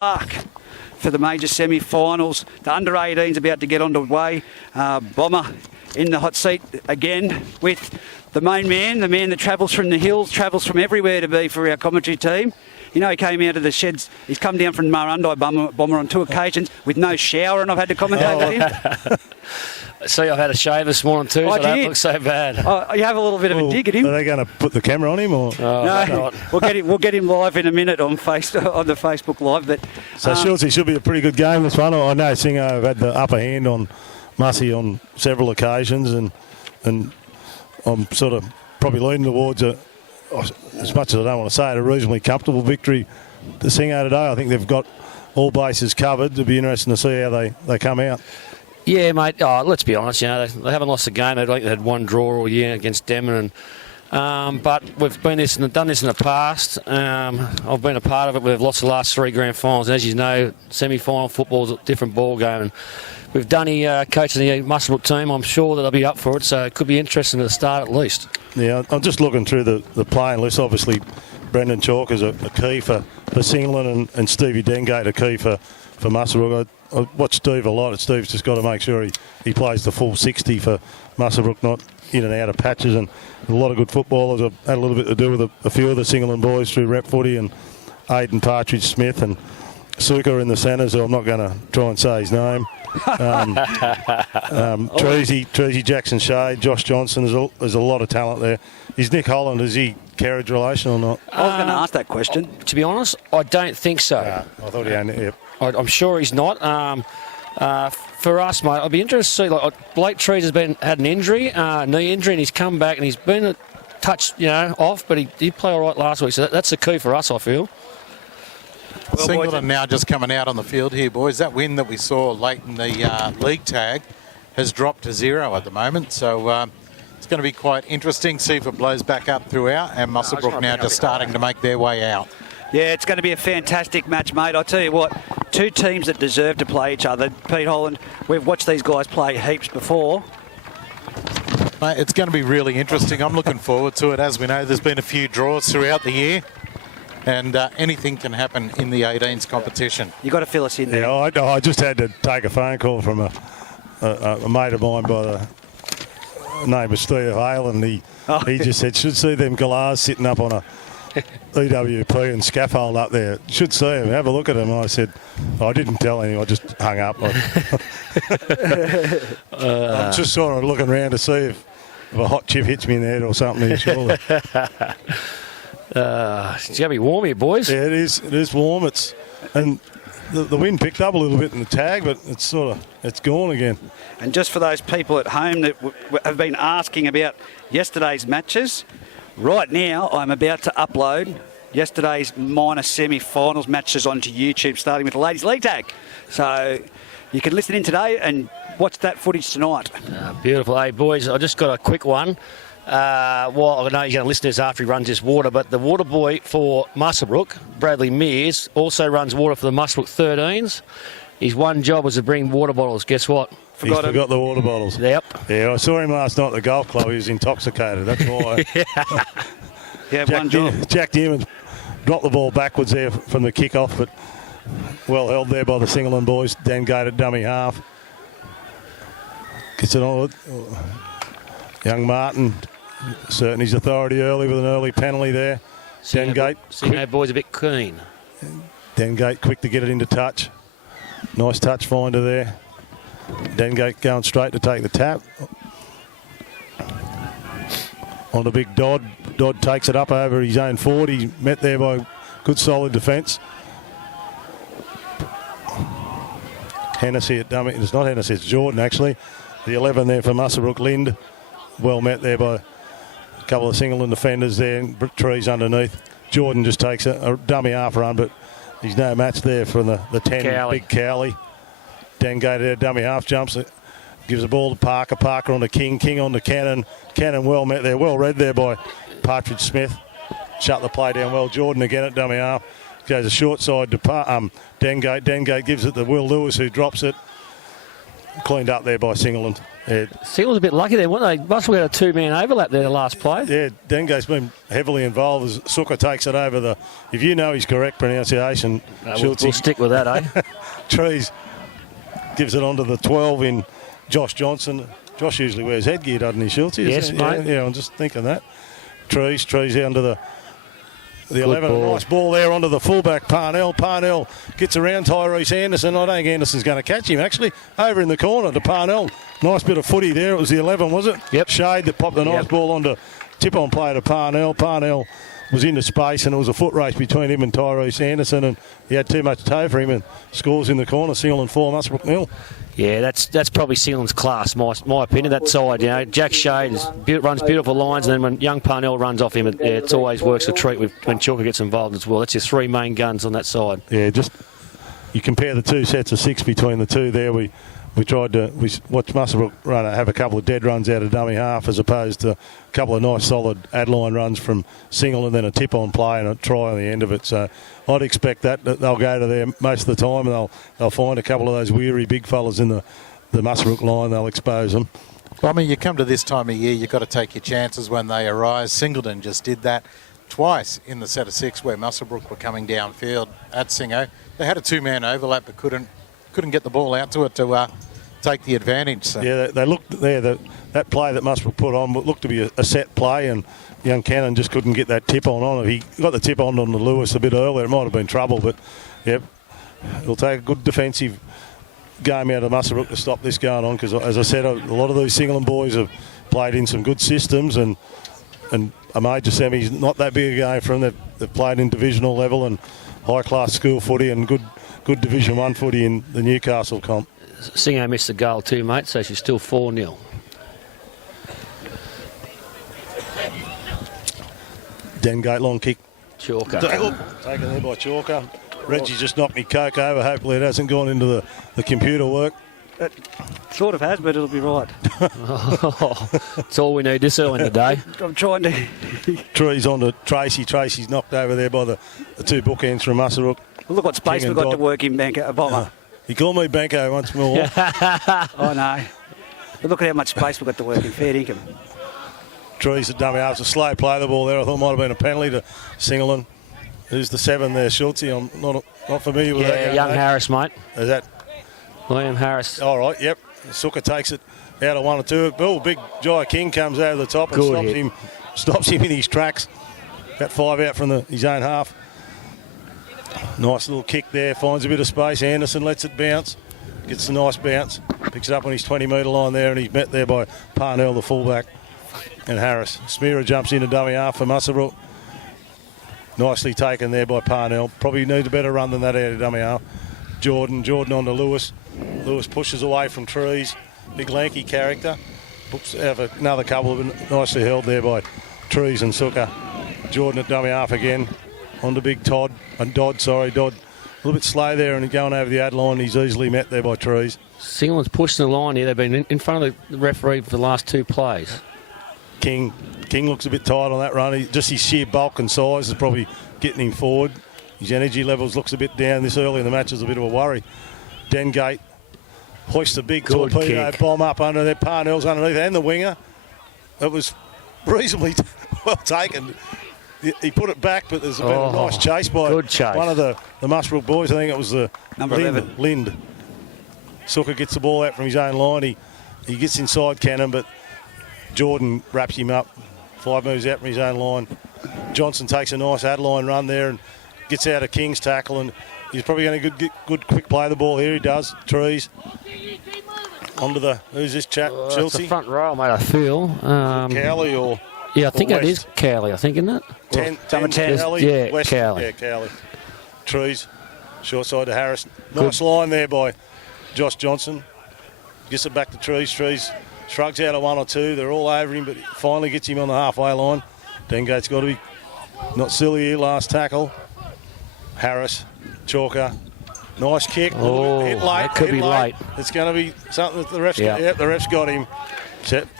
Park for the major semi-finals. The under-18's about to get underway. Bomber in the hot seat again with the main man, the man that travels from the hills, travels from everywhere to be for our commentary team. You know, he came out of the sheds. He's come down from Murrundi, Bomber, on 2 occasions with no shower, and I've had to commentate with him. See, I've had a shave this morning too, so that looks so bad. Oh, you have a little bit of a dig at him. Are they going to put the camera on him, or no? We'll get him live in a minute on the Facebook Live. But so it should be a pretty good game this one. I know Singo have had the upper hand on Mussy on several occasions, and I'm sort of probably leaning towards as much as I don't want to say it, a reasonably comfortable victory to Singo today. I think they've got all bases covered. It'll be interesting to see how they come out. Yeah, mate. Oh, let's be honest. You know, they haven't lost a game. They had one draw all year against Denman, but we've done this in the past. I've been a part of it. We've lost the last 3 grand finals. And as you know, semi-final football is a different ball game. And with Dunny coaching the Muswellbrook team, I'm sure that they'll be up for it. So it could be interesting at the start at least. Yeah, I'm just looking through the playing list. Obviously, Brendan Chalk is a key for Singleton, and Stevie Dengate a key for Muswellbrook. I watch Steve a lot. Steve's just got to make sure he plays the full 60 for Muswellbrook, not in and out of patches. And a lot of good footballers. I've had a little bit to do with a few of the Singleton boys through rep footy, and Aidan Partridge Smith and Suka in the centres, so I'm not going to try and say his name. Treasy, Jackson Shade, Josh Johnson. There's a lot of talent there. Is Nick Holland, is he carriage relation or not? I was going to ask that question. To be honest, I don't think so. I thought he owned it. Yep. I'm sure he's not. For us, mate, I'd be interested to see. Like Blake Trees has had an injury, knee injury, and he's come back and he's been a touch, off, but he did play all right last week. So that's the key for us, I feel. Well, Singleton now just coming out on the field here, boys. That win that we saw late in the league tag has dropped to 0 at the moment. So it's going to be quite interesting. See if it blows back up throughout. And Muswellbrook now just starting to make their way out. Yeah, it's going to be a fantastic match, mate. I tell you what, 2 teams that deserve to play each other. Pete Holland, we've watched these guys play heaps before. Mate, it's going to be really interesting. I'm looking forward to it. As we know, there's been a few draws throughout the year. And anything can happen in the 18s competition. You've got to fill us in there. Yeah, I just had to take a phone call from a mate of mine by the name of Steve Hale, and he just said, should see them galahs sitting up on a EWP and scaffold up there. Should see him. Have a look at him. I said, I didn't tell anyone. I just hung up. I'm just sort of looking around to see if a hot chip hits me in the head or something. Surely. It's going to be warm here, boys. Yeah, it is. It is warm. And the wind picked up a little bit in the tag, but it's gone again. And just for those people at home that have been asking about yesterday's matches, right now I'm about to upload yesterday's minor semi-finals matches onto YouTube, starting with the Ladies League Tag. So you can listen in today and watch that footage tonight. Beautiful. Hey, boys, I just got a quick one. Well, I know you're going to listen to this after he runs this water, but the water boy for Muswellbrook, Bradley Mears, also runs water for the Muswellbrook 13s. His one job was to bring water bottles. Guess what? Forgot the water bottles. Yep. Yeah, I saw him last night at the golf club. He was intoxicated. That's why. One job. Jack Newman dropped the ball backwards there from the kickoff, but well held there by the Singleton boys. Dan Gate at dummy half. Gets it on. Young Martin, certain his authority early with an early penalty there. Dan Gate. Singo boys a bit keen. Dan Gate quick to get it into touch. Nice touch finder there. Dan Gate going straight to take the tap. On the big Dodd. Dodd takes it up over his own 40. Met there by good solid defence. Hennessy at dummy. It's not Hennessy, it's Jordan actually. The 11 there for Muswellbrook. Lind. Well met there by a couple of Singleton defenders there. Trees underneath. Jordan just takes a dummy half run, but he's no match there from the 10, Cowley. Big Cowley. Dengate there, dummy half jumps it. Gives the ball to Parker. Parker on to King. King on to Cannon. Cannon well met there. Well read there by Partridge Smith. Shut the play down well. Jordan again at dummy half. Goes a short side to Dengate. Dengate gives it to Will Lewis, who drops it. cleaned up there by Singleton. Yeah, Singleton's a bit lucky there, weren't they? Muswellbrook had a two-man overlap there the last play. yeah, Dengate's been heavily involved as Suka takes it over the... If you know his correct pronunciation, We'll stick with that, eh? Trees gives it onto the 12 in Josh Johnson. Josh usually wears headgear, doesn't he, Schultz? Yes, mate. Yeah, I'm just thinking that. Trees there under the 11. ball. A nice ball there onto the fullback, Parnell. Parnell gets around Tyrese Anderson. I don't think Anderson's going to catch him, actually. Over in the corner to Parnell. Nice bit of footy there. It was the 11, was it? Yep. Shade that popped a nice ball onto tip-on play to Parnell. Parnell was into space, and it was a foot race between him and Tyrese Anderson, and he had too much toe for him, and scores in the corner. Singleton 4, Muswellbrook 0. Yeah, that's probably Singleton's class, my opinion. That side, you know, Jack Shade runs beautiful lines, and then when young Parnell runs off him, it always works a treat when Chalker gets involved as well. That's your three main guns on that side. Yeah, just you compare the two sets of 6 between the two there. We watched Muswellbrook have a couple of dead runs out of dummy half, as opposed to a couple of nice solid ad-line runs from Singleton, and then a tip-on play and a try on the end of it. So I'd expect that they'll go to there most of the time, and they'll find a couple of those weary big fellas in the Muswellbrook line. They'll expose them. Well, I mean, you come to this time of year, you've got to take your chances when they arise. Singleton just did that twice in the set of 6 where Muswellbrook were coming downfield at Singo. They had a two-man overlap but couldn't get the ball out to it to take the advantage. So. Yeah, they looked there. That play that Muswellbrook put on looked to be a set play, and young Cannon just couldn't get that tip on it. He got the tip on the Lewis a bit earlier. It might have been trouble, but yep, it'll take a good defensive game out of Muswellbrook to stop this going on, because, as I said, a lot of these Singleton boys have played in some good systems, and a major semi's not that big a game for them. They've played in divisional level and high-class school footy and good Division 1 footy in the Newcastle comp. Singo missed the goal too, mate, so she's still 4-0. Dengate long kick. Chalker. Taken there by Chalker. Reggie just knocked me coke over. Hopefully it hasn't gone into the computer work. It sort of has, but it'll be right. That's all we need this early in the day. I'm trying to... Trees onto Tracy. Tracy's knocked over there by the two bookends from Muswellbrook. Well, look what space we've got to work in, Banker. Bomber. He called me Benko once more. I know. But look at how much space we've got to work in. Fair income. Trees at dummy half. It's a slow play, the ball there. I thought it might have been a penalty to Singleton. Who's the 7 there, Schultz? I'm not familiar with that. Young Harris, mate. Is that... William Harris. All right, yep. Suka takes it out of 1 or 2. Bill, big Jai King comes over the top and stops him in his tracks. About 5 out from his own half. Nice little kick there, finds a bit of space. Anderson lets it bounce, gets a nice bounce, picks it up on his 20-metre line there, and he's met there by Parnell, the fullback, and Harris. Smearer jumps into dummy half for Muswellbrook. Nicely taken there by Parnell. Probably needs a better run than that out of dummy half. Jordan on to Lewis. Lewis pushes away from Trees. Big lanky character. Books out another couple of them, nicely held there by Trees and Suka. Jordan at dummy half again. On to big Dodd. A little bit slow there and going over the ad line. He's easily met there by Trees. Singleton's pushing the line here. They've been in front of the referee for the last 2 plays. King looks a bit tired on that run. Just his sheer bulk and size is probably getting him forward. His energy levels looks a bit down this early in the match is a bit of a worry. Dengate hoists a big torpedo bomb up under there. Parnell's underneath and the winger. It was reasonably well taken. He put it back, but there's been a nice chase by one of the Muswellbrook boys. I think it was the number 11. Lind. Suka gets the ball out from his own line. He gets inside Cannon, but Jordan wraps him up. 5 moves out from his own line. Johnson takes a nice ad-line run there and gets out of King's tackle, and he's probably going to get good quick play the ball here. He does. Trees. Onto who's this chap? Chelsea? The front row, mate, I feel. Cowley or... Yeah, I think it is Cowley, isn't it? 10 Cowley. Yeah, West, Cowley. Yeah, Cowley. Trees. Short side to Harris. Nice line there by Josh Johnson. Gets it back to Trees. Trees shrugs out of 1 or 2. They're all over him, but finally gets him on the halfway line. Dengate's got to be not silly here. Last tackle. Harris. Chalker. Nice kick. Hit late. That could be late. It's going to be something that the ref's got. Yep, the ref's got him.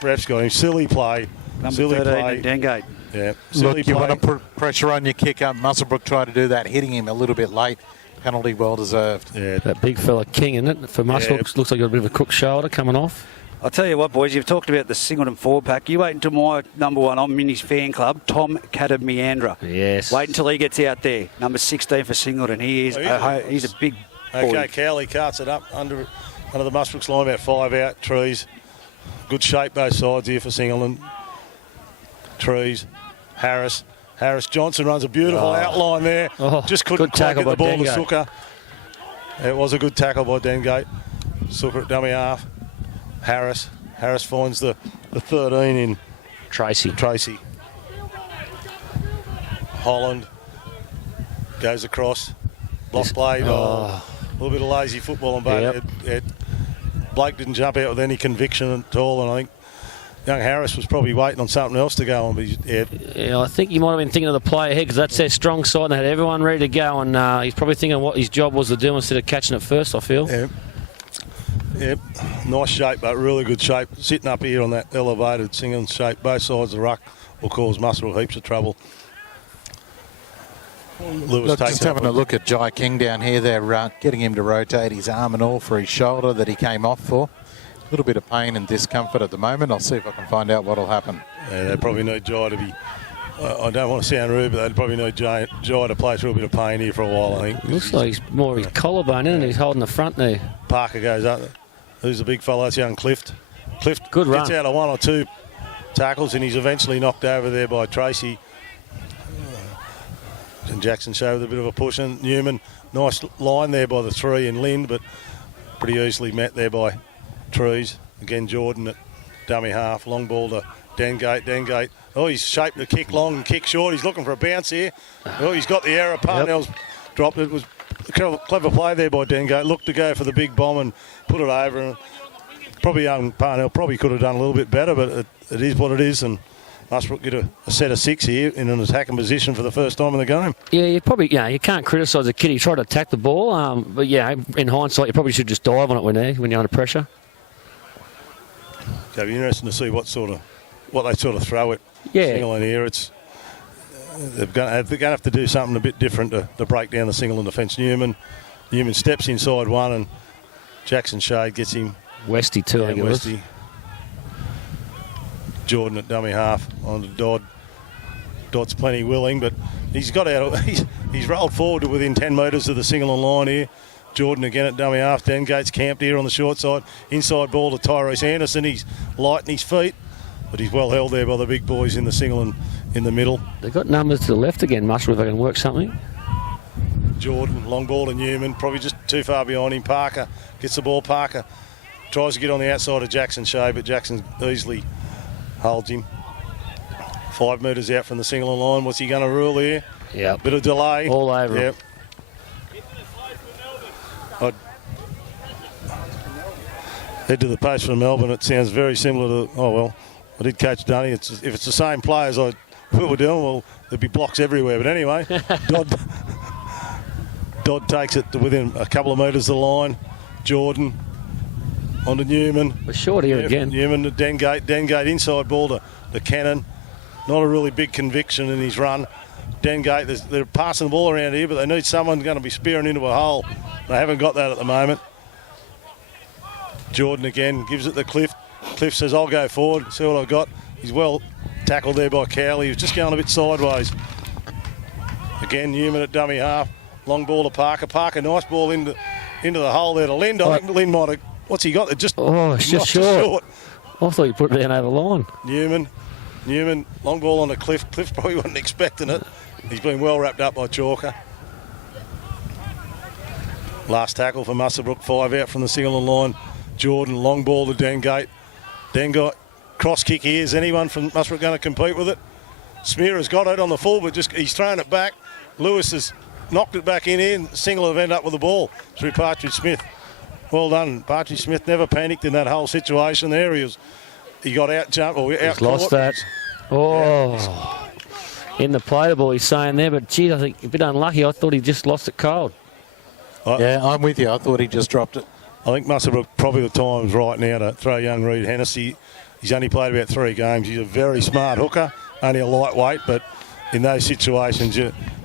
Ref's got him. Silly play. Number silly 13 play. Dengate. Yeah. Look, you want to put pressure on your kick up. Muswellbrook tried to do that, hitting him a little bit late. Penalty well deserved. Yeah, That big fella King, isn't it? For Muswellbrook, looks like he's got a bit of a crook shoulder coming off. I'll tell you what, boys, you've talked about the Singleton forward pack. You wait until my number one on Mini's fan club, Tom Cadamiandra. Yes. Wait until he gets out there. Number 16 for Singleton. He's a big boy. Okay, Cowley carts it up under the Muswellbrook's line, about 5 out, trees. Good shape both sides here for Singleton. Trees, Harris Johnson runs a beautiful outline there. Just couldn't quite get the ball to Sukker. It was a good tackle by Dengate. Sukker at dummy half. Harris finds the 13 in Tracy. Holland goes across. Block played. A little bit of lazy football on both. Blake didn't jump out with any conviction at all, and I think young Harris was probably waiting on something else to go on. But I think he might have been thinking of the play ahead because that's their strong side and they had everyone ready to go, and he's probably thinking what his job was to do instead of catching it first, I feel. Yep. Nice shape, but really good shape. Sitting up here on that elevated Singleton shape, both sides of the ruck will cause Muswellbrook heaps of trouble. Look, just having a look at Jai King down here. They're getting him to rotate his arm and all for his shoulder that he came off for. A little bit of pain and discomfort at the moment. I'll see if I can find out what will happen. Yeah, they probably need Jai to be... I don't want to sound rude, but they'd probably need Jai to play through a bit of pain here for a while, I think. Looks like he's more of his collarbone, isn't he? He's holding the front there. Parker goes up. Who's the big fellow? That's young Clift. Clift good gets run. Out of 1 or 2 tackles, and he's eventually knocked over there by Tracy. And Jackson showed with a bit of a push. And Newman, nice line there by the 3 and Lind, but pretty easily met there by Trees. Again, Jordan at dummy half. Long ball to Dengate. Oh, he's shaped the kick long and kick short. He's looking for a bounce here. Oh, he's got the error. Parnell's dropped it. It was a clever play there by Dengate. Looked to go for the big bomb and put it over. And probably young Parnell probably could have done a little bit better, but it is what it is. And Muswellbrook get a set of 6 here in an attacking position for the first time in the game. Yeah, you can't criticise the kid. He tried to attack the ball, but in hindsight, you probably should just dive on it when you're under pressure. So it'll be interesting to see what they sort of throw at Singleton here. They're going to have to do something a bit different to break down the Singleton defence. Newman steps inside one, and Jackson Shade gets him. Westy too, I guess. Westy. Jordan at dummy half on to Dodd. Dodd's plenty willing, but he's got out. He's rolled forward to within 10 metres of the Singleton line here. Jordan again at dummy half. Dengate's camped here on the short side. Inside ball to Tyrese Anderson. He's light in his feet, but he's well held there by the big boys in the Singleton in the middle. They've got numbers to the left again, Muswellbrook, if they can work something. Jordan, long ball to Newman, probably just too far behind him. Parker gets the ball. Parker tries to get on the outside of Jackson Shea, but Jackson easily holds him. 5 metres out from the Singleton line. What's he going to rule here? Yeah. Bit of delay. All over him. I'd head to the post for Melbourne. It sounds very similar to, I did coach Dunny. If it's the same players we were doing, well, there'd be blocks everywhere. But anyway, Dodd takes it to within a couple of metres of the line. Jordan onto Newman. We're short here again. Newman to Dengate. Dengate inside ball to Cannon. Not a really big conviction in his run. Dengate, they're passing the ball around here, but they need someone going to be spearing into a hole. They haven't got that at the moment. Jordan again gives it to Cliff. Cliff says, I'll go forward, see what I've got. He's well tackled there by Cowley. He was just going a bit sideways. Again, Newman at dummy half. Long ball to Parker. Parker, nice ball into the hole there to Lind. I think Lind might have... What's he got? It's just short. I thought you put it down over the line. Newman, long ball on to Cliff. Cliff probably wasn't expecting it. He's been well wrapped up by Chalker. Last tackle for Muswellbrook. 5 out from the Singleton line. Jordan, long ball to Dengate. Dengate, cross kick here. Is anyone from Muswellbrook going to compete with it? Smearer's got it on the full, but he's thrown it back. Lewis has knocked it back in here, and Singleton have ended up with the ball through Partridge Smith. Well done. Partridge Smith never panicked in that whole situation there. He got out jumped or out. He's lost that. In the play the ball he's saying there, but geez, I think a bit unlucky. I thought he just lost it cold. Yeah, I'm with you. I thought he just dropped it. I think Muswellbrook probably the time's right now to throw young Reed Hennessy. He's only played about 3 games. He's a very smart hooker, only a lightweight, but in those situations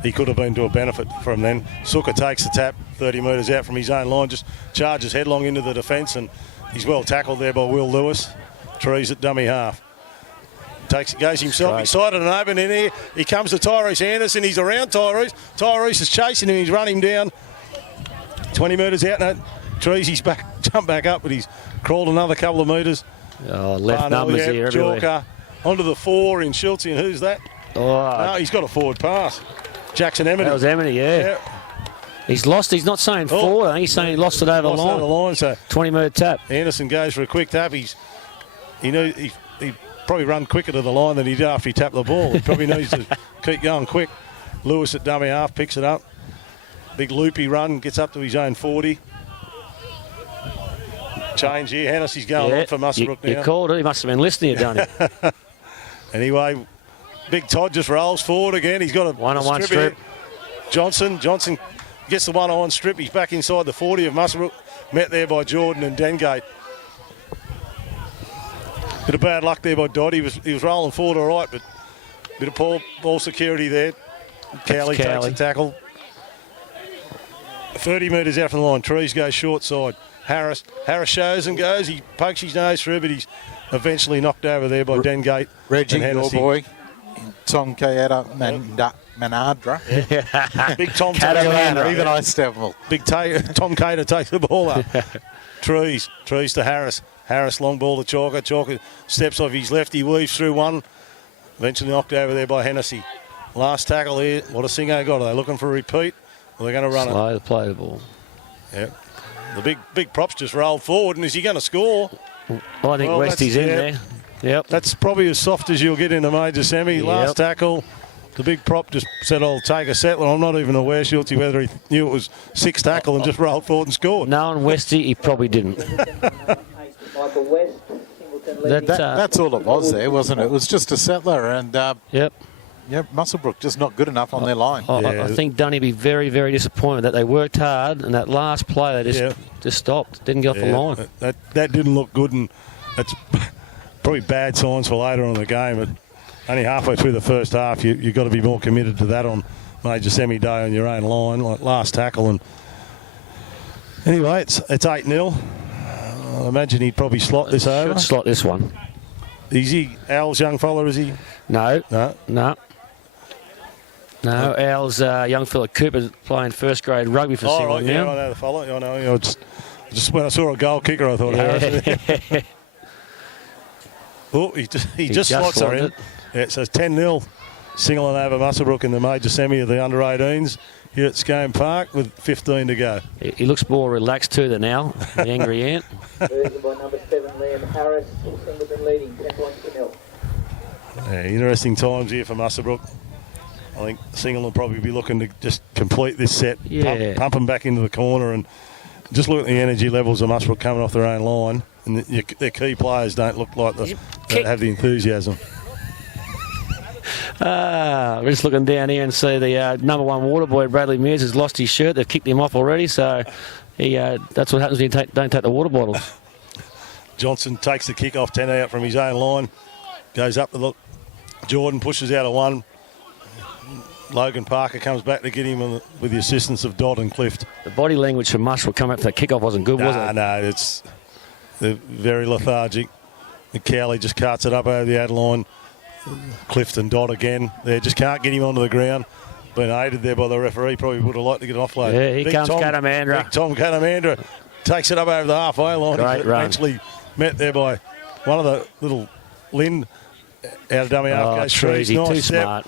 he could have been to a benefit from then. Sukker takes the tap. 30 metres out from his own line, just charges headlong into the defence, and he's well tackled there by Will Lewis. Trees at dummy half. Goes himself excited and open in here. He comes to Tyrese Anderson. He's around Tyrese. Tyrese is chasing him. He's run him down. 20 metres out now. Treesy's jumped back up, but he's crawled another couple of metres. Oh, left numbers here everywhere. Jorka onto the 4 in Schulte, and who's that? Oh, No, he's got a forward pass. Jackson Emity. That was Emity, yeah. He's lost. He's not saying forward. I think he's saying he lost it over the line. So 20-metre tap. Anderson goes for a quick tap. He probably run quicker to the line than he did after he tapped the ball. He probably needs to keep going quick. Lewis at dummy half picks it up. Big loopy run, gets up to his own 40. Change here. Hennessy's going on for Muswellbrook now. You called it. He must have been listening, Donny. Anyway, Big Todd just rolls forward again. He's got a one-on-one strip. Johnson gets the one-on-one strip. He's back inside the 40 of Muswellbrook. Met there by Jordan and Dengate. Bit of bad luck there by Dodd. He was rolling forward all right, but bit of ball security there. Cowley takes a tackle. 30 metres out from the line. Trees goes short side. Harris shows and goes. He pokes his nose through, but he's eventually knocked over there by Dengate. Reggie, your boy. Tom Kayada Manadra. Big Tom Catamandra. Even I stumble. Big Tom Cater takes the ball up. Trees to Harris. Harris long ball to Chalker. Chalker steps off his left. He weaves through one. Eventually knocked over there by Hennessy. Last tackle here. What a Singo got. Are they looking for a repeat? Well, they're going to run Slow to play the ball. Yep. The big props just rolled forward, and is he going to score? Well, I think Westy's in there. Yep. That's probably as soft as you'll get in a major semi. Last tackle. The big prop just said, I'll take a settler. I'm not even aware, Schulte, whether he knew it was 6 tackle and just rolled forward and scored. Knowing Westy, he probably didn't. That's all it was there, wasn't it? It was just a settler, and Muswellbrook just not good enough on their line. I think Dunny be very, very disappointed that they worked hard, and that last play they just stopped, didn't get off the line. That didn't look good, and that's probably bad signs for later on in the game. But only halfway through the first half, you've got to be more committed to that on major semi day on your own line, like last tackle. And anyway, it's 8-0. I imagine he'd probably slot this over. Should slot this one. Is he Al's young fella? Is he? No. Al's young fella Cooper playing first grade rugby for Singleton now. I know the fella. I know. Just when I saw a goal kicker, I thought Harris. he just slots her in. Yeah, so it's 10-0. Singleton over Muswellbrook in the major semi of the under-18s here at Scone Park with 15 to go. He looks more relaxed too than Al, the angry ant. Version by number 7, Liam Harris. Singleton leading 10 points to 0. Yeah, interesting times here for Muswellbrook. I think Singleton will probably be looking to just complete this set, pump them back into the corner, and just look at the energy levels of Muswellbrook coming off their own line. And their key players don't look like they have the enthusiasm. We're just looking down here and see the number 1 water boy, Bradley Mears, has lost his shirt. They've kicked him off already, so that's what happens when you don't take the water bottles. Johnson takes the kick-off 10 out from his own line. Goes up to the Jordan, pushes out a 1. Logan Parker comes back to get him with the assistance of Dodd and Clift. The body language from Mush will come up for that kick-off wasn't good, was it? No, they're very lethargic. The Cowley just carts it up over the ad line. Clift and Dodd again. They just can't get him onto the ground. Been aided there by the referee. Probably would have liked to get an offload. Yeah, here comes Catamandra. Big Tom Catamandra takes it up over the halfway line. Great run. Eventually met there by one of the little Lynn out of dummy half. Goes Trees, nice too step. smart.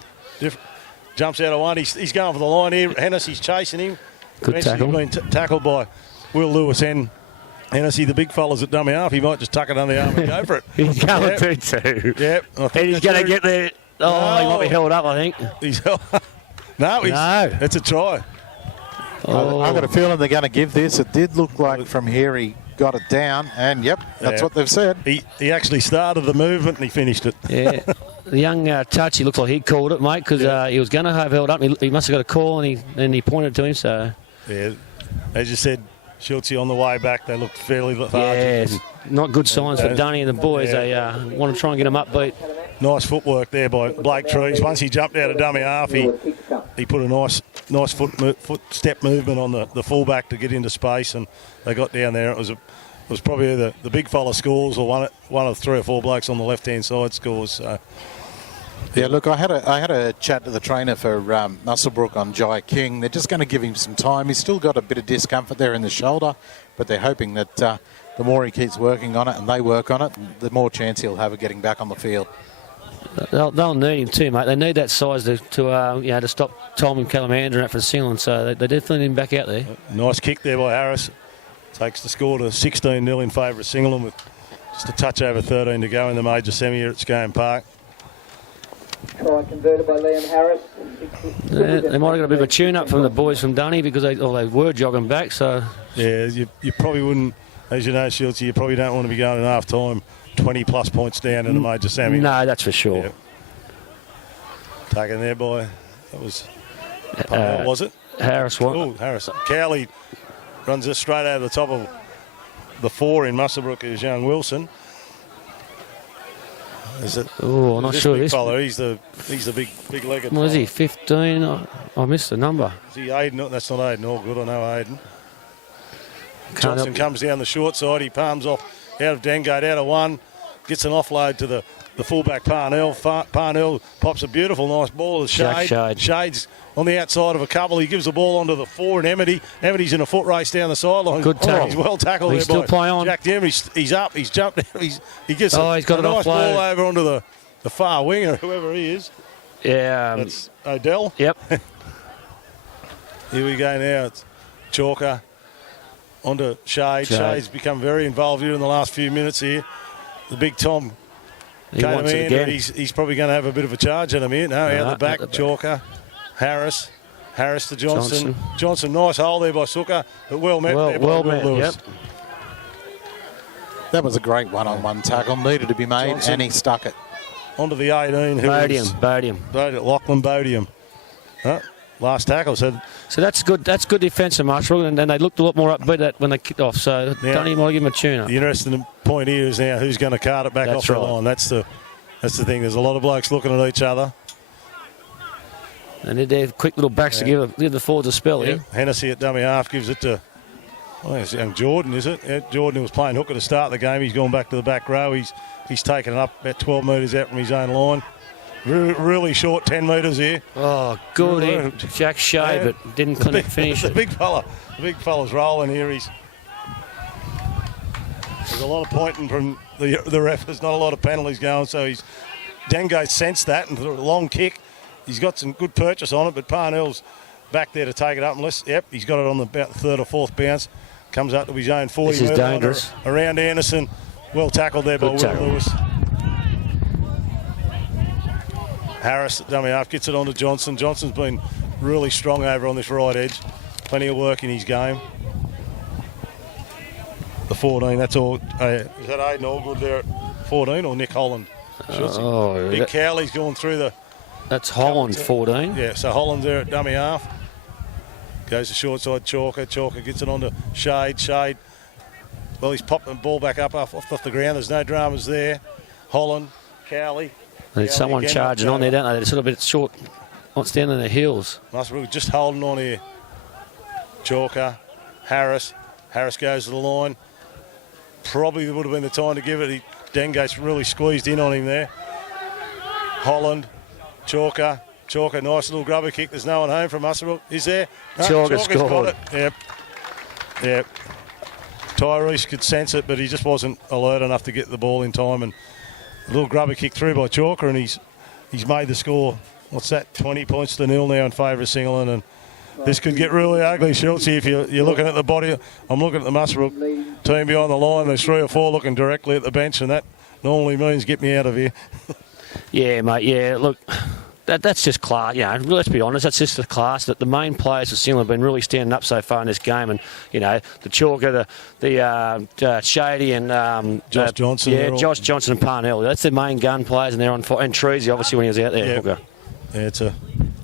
Jumps out of 1. He's going for the line here. Hennessy's chasing him. Good tackle. Been tackled by Will Lewis and Hennessy, the big fellas at dummy half. He might just tuck it under the arm and go for it. He's going to too. Yep. And he's going to get there. Oh, he might be held up, I think. No, it's a try. I've got a feeling they're going to give this. It did look like from here he got it down, and that's what they've said. He actually started the movement and he finished it. Yeah. The young touch, he looks like he called it, mate, because he was going to have held up. He must have got a call, and he pointed to him. So yeah, as you said, Schulte on the way back, they looked fairly lethargic. Yeah, not good signs for Dunny and the boys. They want to try and get him upbeat. Nice footwork there by Blake Trees. Once he jumped out of dummy half, he put a nice nice footstep movement on the fullback to get into space, and they got down there. It was probably the big fella scores, or one of 3 or 4 blokes on the left-hand side scores. So. Yeah, look, I had a chat to the trainer for Muswellbrook on Jai King. They're just going to give him some time. He's still got a bit of discomfort there in the shoulder, but they're hoping that the more he keeps working on it and they work on it, the more chance he'll have of getting back on the field. They'll need him too, mate. They need that size to stop Tom and Calamandra out for Singleton, so they definitely need him back out there. Nice kick there by Harris. Takes the score to 16-0 in favour of Singleton with just a touch over 13 to go in the major semi here at Scone Park. Try converted by Liam Harris. They might have got a bit of a tune-up from the boys from Dunny because they were jogging back. So yeah, you probably wouldn't, as you know, Shields, you probably don't want to be going in half-time 20-plus points down in the major semi. No, that's for sure. Yep. Taken there by, that was, was it? Harris. What? Oh, Harris. Cowley runs this straight out of the top of the 4 in Muswellbrook is young Wilson. Is it? Oh, I'm not sure. This fella, he's the big legged. What is he? 15? I missed the number. Is he Aiden? That's not Aiden. All good. I know Aiden. Johnson comes down the short side. He palms off out of Dengate, out of 1. Gets an offload to the fullback Parnell. Parnell pops a beautiful, nice ball to Shade. Shade's on the outside of a couple. He gives the ball onto the 4 and Emmety. Emmety's in a foot race down the sideline. Good tackle. He's well tackled He's there still playing on. Jack Emmety. He's up. He's jumped. He gets he's got a an nice offload. ball over onto the far winger, whoever he is. Yeah. That's Odell. Yep. Here we go now. It's Chalker onto Shade. Shade's become very involved here in the last few minutes here. The big Tom came in, and he's probably going to have a bit of a charge in a minute. No, out the back, Chalker. Harris to Johnson. Johnson, nice hole there by Sukker, but well met there by Will Lewis. Yep. That was a great one-on-one tackle. Needed to be made, Johnson. And he stuck it. Onto the 18. Bodium. Lachlan Bodium. Last tackle. So that's good. That's good defence of Marshall, and they looked a lot more upbeat when they kicked off. So don't even want to give him a tune-up. The interesting point here is now who's going to cart it back off the line. That's the thing. There's a lot of blokes looking at each other. And they're quick little backs to give the forwards a spell here. Hennessy at dummy half gives it to, I think it's young Jordan, is it? Yeah, Jordan, who was playing hooker to start the game. He's gone back to the back row. He's taken it up about 12 metres out from his own line. Really short 10 metres here. Oh, good. Jack Shea, but didn't finish it. The big fella's rolling here. There's a lot of pointing from the ref. There's not a lot of penalties going, so Dengo sensed that, and the long kick. He's got some good purchase on it, but Parnell's back there to take it up. He's got it on about the 3rd or 4th bounce. Comes up to his own 40 This is dangerous. Around Anderson. Well tackled there by Will Lewis. Harris, dummy half, gets it on to Johnson. Johnson's been really strong over on this right edge. Plenty of work in his game. The 14, that's all. Is that Aiden all good there at 14 or Nick Holland? Big Cowley's going through the... That's Holland, 14. Yeah, so Holland's there at dummy half. Goes to short side, Chalker. Chalker gets it on to Shade. Well, he's popped the ball back up off the ground. There's no dramas there. Holland, Cowley. There's someone charging on there, don't they? They're sort of a bit short. What's down in the heels? Muswellbrook just holding on here. Chalker, Harris. Harris goes to the line. Probably would have been the time to give it. Dengate's really squeezed in on him there. Holland, Chalker, nice little grubber kick. There's no one home from Muswellbrook. Is there? No, Chalker's scored. Got it. Yep. Tyrese could sense it, but he just wasn't alert enough to get the ball in time. And a little grubber kick through by Chalker, and he's made the score. What's that? 20 points to 0 now in favour of Singleton, and this could get really ugly, Schultz. If you're looking at the body, I'm looking at the Muswellbrook team behind the line. There's 3 or 4 looking directly at the bench, and that normally means get me out of here. Yeah, mate. Yeah, look, that's just class. Yeah, let's be honest. That's just the class that the main players for Singleton have been really standing up so far in this game, and the Chalker, the Shady, and Josh Johnson. Yeah, Josh Johnson and Parnell. That's the main gun players, and they're on fire. And Treasy, obviously, when he was out there. Yep. Yeah,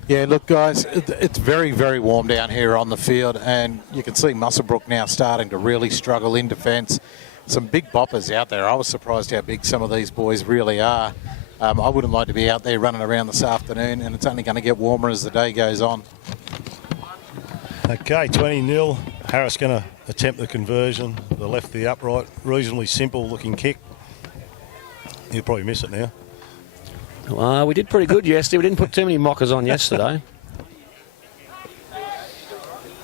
Yeah, look, guys, it's very, very warm down here on the field, and you can see Muswellbrook now starting to really struggle in defence. Some big boppers out there. I was surprised how big some of these boys really are. I wouldn't like to be out there running around this afternoon, and it's only going to get warmer as the day goes on. Okay, 20-0. Harris going to attempt the conversion. The left to the upright. Reasonably simple looking kick. He'll probably miss it now. We did pretty good yesterday. We didn't put too many mockers on yesterday.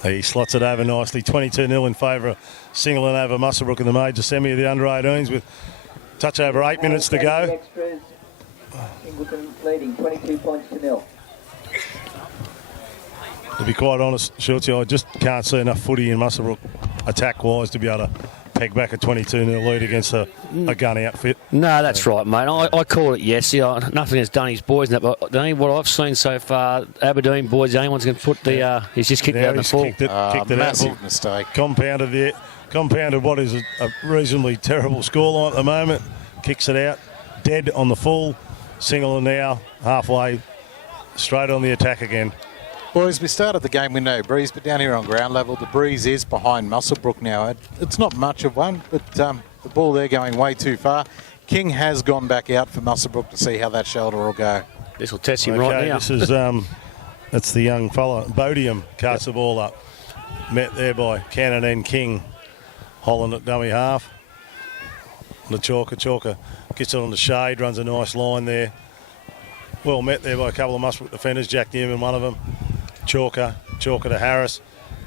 He slots it over nicely. 22-0 in favour of Singleton over Muswellbrook in the major semi of the under-18s with touch over 8 minutes to go. Extras. Singleton leading 22 points to 0. To be quite honest, Schultzy, I just can't see enough footy in Muswellbrook attack-wise to be able to peg back a 22-0 lead against a gun outfit. No, that's right, mate. I called it yesterday. Nothing has done his boys, but what I've seen so far, Aberdeen boys, the only one's going to put the. He's just kicked it out in the full. Kicked it massive out. mistake. Compounded what is a reasonably terrible scoreline at the moment. Kicks it out, dead on the full. Singleton now halfway, straight on the attack again. Boys, we started the game with no breeze, but down here on ground level, the breeze is behind Muswellbrook now. It's not much of one, but the ball there going way too far. King has gone back out for Muswellbrook to see how that shoulder will go. This will test him right now. This is that's the young fella. Bodium carts the ball up. Met there by Cannon and King. Holland at dummy half. The Chalker gets it on the shade, runs a nice line there. Well met there by a couple of Muswellbrook defenders. Jack Newman, one of them. Chalker to Harris.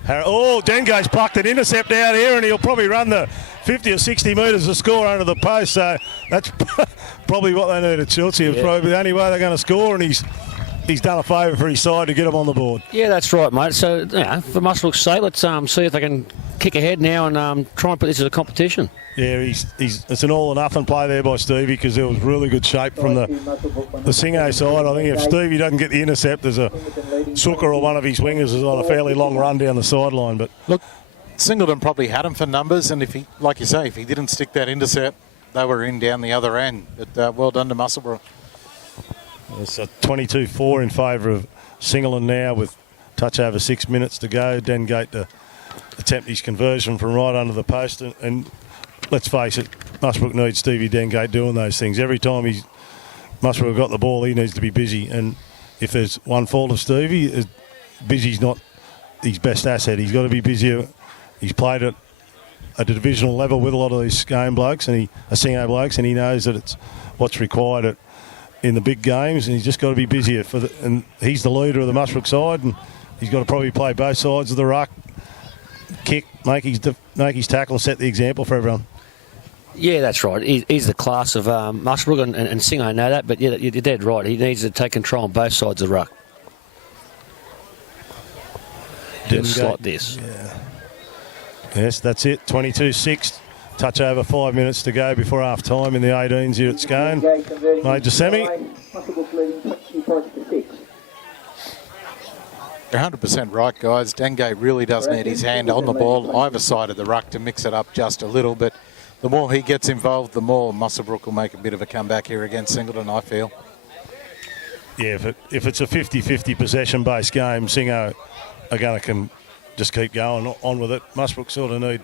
Dengate's plucked an intercept out here, and he'll probably run the 50 or 60 metres to score under the post. So that's probably what they needed. Chelsea was probably the only way they're going to score, and he's done a favour for his side to get him on the board. Yeah, that's right, mate. So for Muswellbrook's sake, let's see if they can kick ahead now and try and put this as a competition. Yeah, it's an all or nothing play there by Stevie because there was really good shape from the Singo side. I think if Stevie doesn't get the intercept, there's a Sooker or one of his wingers is on a fairly long run down the sideline. But look, Singleton probably had him for numbers, and if he didn't stick that intercept, they were in down the other end. But well done to Muswellbrook. It's a 22-4 in favour of Singleton now with touch over 6 minutes to go. Dengate to attempt his conversion from right under the post. And let's face it, Muswellbrook needs Stevie Dengate doing those things. Every time Muswellbrook got the ball, he needs to be busy. And if there's one fault of Stevie, busy's not his best asset. He's got to be busier. He's played at a divisional level with a lot of these game blokes and Singo blokes, and he knows that it's what's required in the big games, and he's just got to be busier and he's the leader of the Muswellbrook side, and he's got to probably play both sides of the ruck, kick, make his tackle, set the example for everyone. Yeah, that's right. He's the class of Muswellbrook, and Singo know that, but yeah, you're dead right. He needs to take control on both sides of the ruck. Didn't slot this. Yeah. Yes, that's it. 22-6. Touch over 5 minutes to go before half time in the 18s here at Scone. Major semi. You're 100% right, guys. Dengate really does need his hand on the ball either side of the ruck to mix it up just a little bit. The more he gets involved, the more Muswellbrook will make a bit of a comeback here against Singleton, I feel. Yeah, if it's a 50-50 possession-based game, Singo are going to just keep going on with it. Muswellbrook sort of need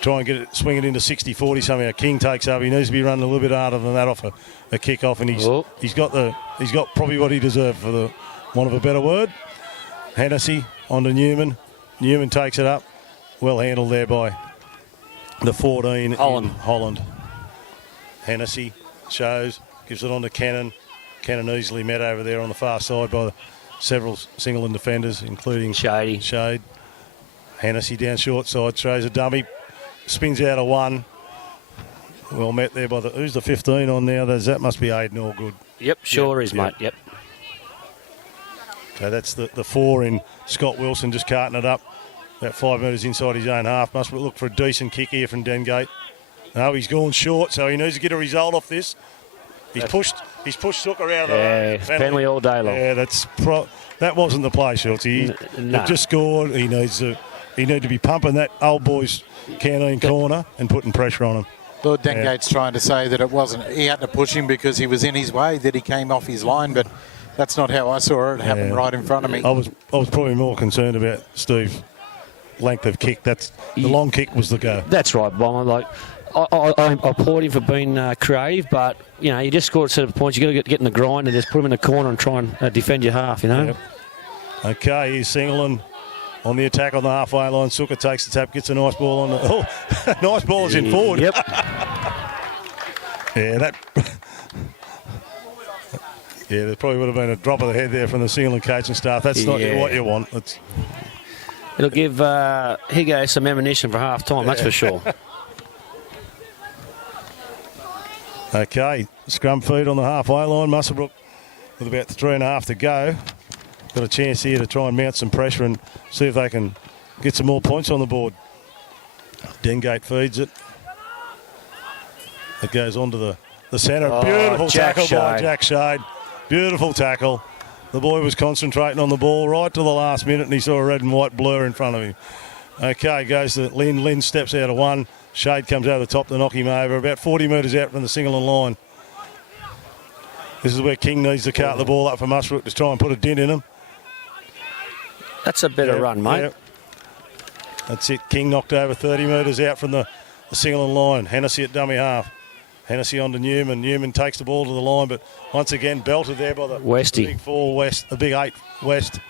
try and swing it into 60-40 somehow. King takes up. He needs to be running a little bit harder than that off a kick-off, and he's got probably what he deserved for the want of a better word. Hennessy onto Newman. Newman takes it up. Well handled there by the 14 Holland. Hennessy gives it on to Cannon. Cannon easily met over there on the far side by several Singleton defenders, including Shade. Hennessy down short side, throws a dummy, spins out a one. Well met there by who's the 15 on now? That must be Aiden Allgood. Yep, sure is, mate. Yep. Okay, that's the 4 in Scott Wilson just carting it up. About 5 metres inside his own half. Must look for a decent kick here from Dengate. No, he's gone short, so he needs to get a result off this. He's pushed Sooker out of the way. Penalty all day long. Yeah, that wasn't the play, Schultzy. He just scored. He need to be pumping that old boy's canteen corner and putting pressure on him. Lord Dengate's trying to say that it wasn't. He had to push him because he was in his way, that he came off his line, but that's not how I saw it. It happened right in front of me. I was probably more concerned about Steve's length of kick. The long kick was the go. That's right, Bomber. I applaud him for being creative, but you just scored a set of points. You got to get in the grind and just put him in the corner and try and defend your half. Yep. Okay, here's Singleton On the attack on the halfway line, Suka takes the tap, gets a nice ball on the... Oh, nice ball is in forward. Yep. Yeah, that... Yeah, there probably would have been a drop of the head there from the Singleton coaching staff. That's not what you want. It'll give Higo some ammunition for half time, that's for sure. Okay, scrum feed on the halfway line. Muswellbrook with about 3.5 to go. Got a chance here to try and mount some pressure and see if they can get some more points on the board. Dengate feeds it. It goes on to the centre. Beautiful tackle by Jack Shade. Beautiful tackle. The boy was concentrating on the ball right to the last minute and he saw a red and white blur in front of him. Okay, goes to Lynn. Lynn steps out of one. Shade comes over the top to knock him over. About 40 metres out from the Singleton line. This is where King needs to cart the ball up for Muswellbrook to try and put a dent in him. That's a better run, mate. Yeah. That's it. King knocked over 30 metres out from the Singleton line. Hennessy at dummy half. Hennessy on to Newman. Newman takes the ball to the line, but once again belted there by the Westy. Big 4 West, the big 8 West.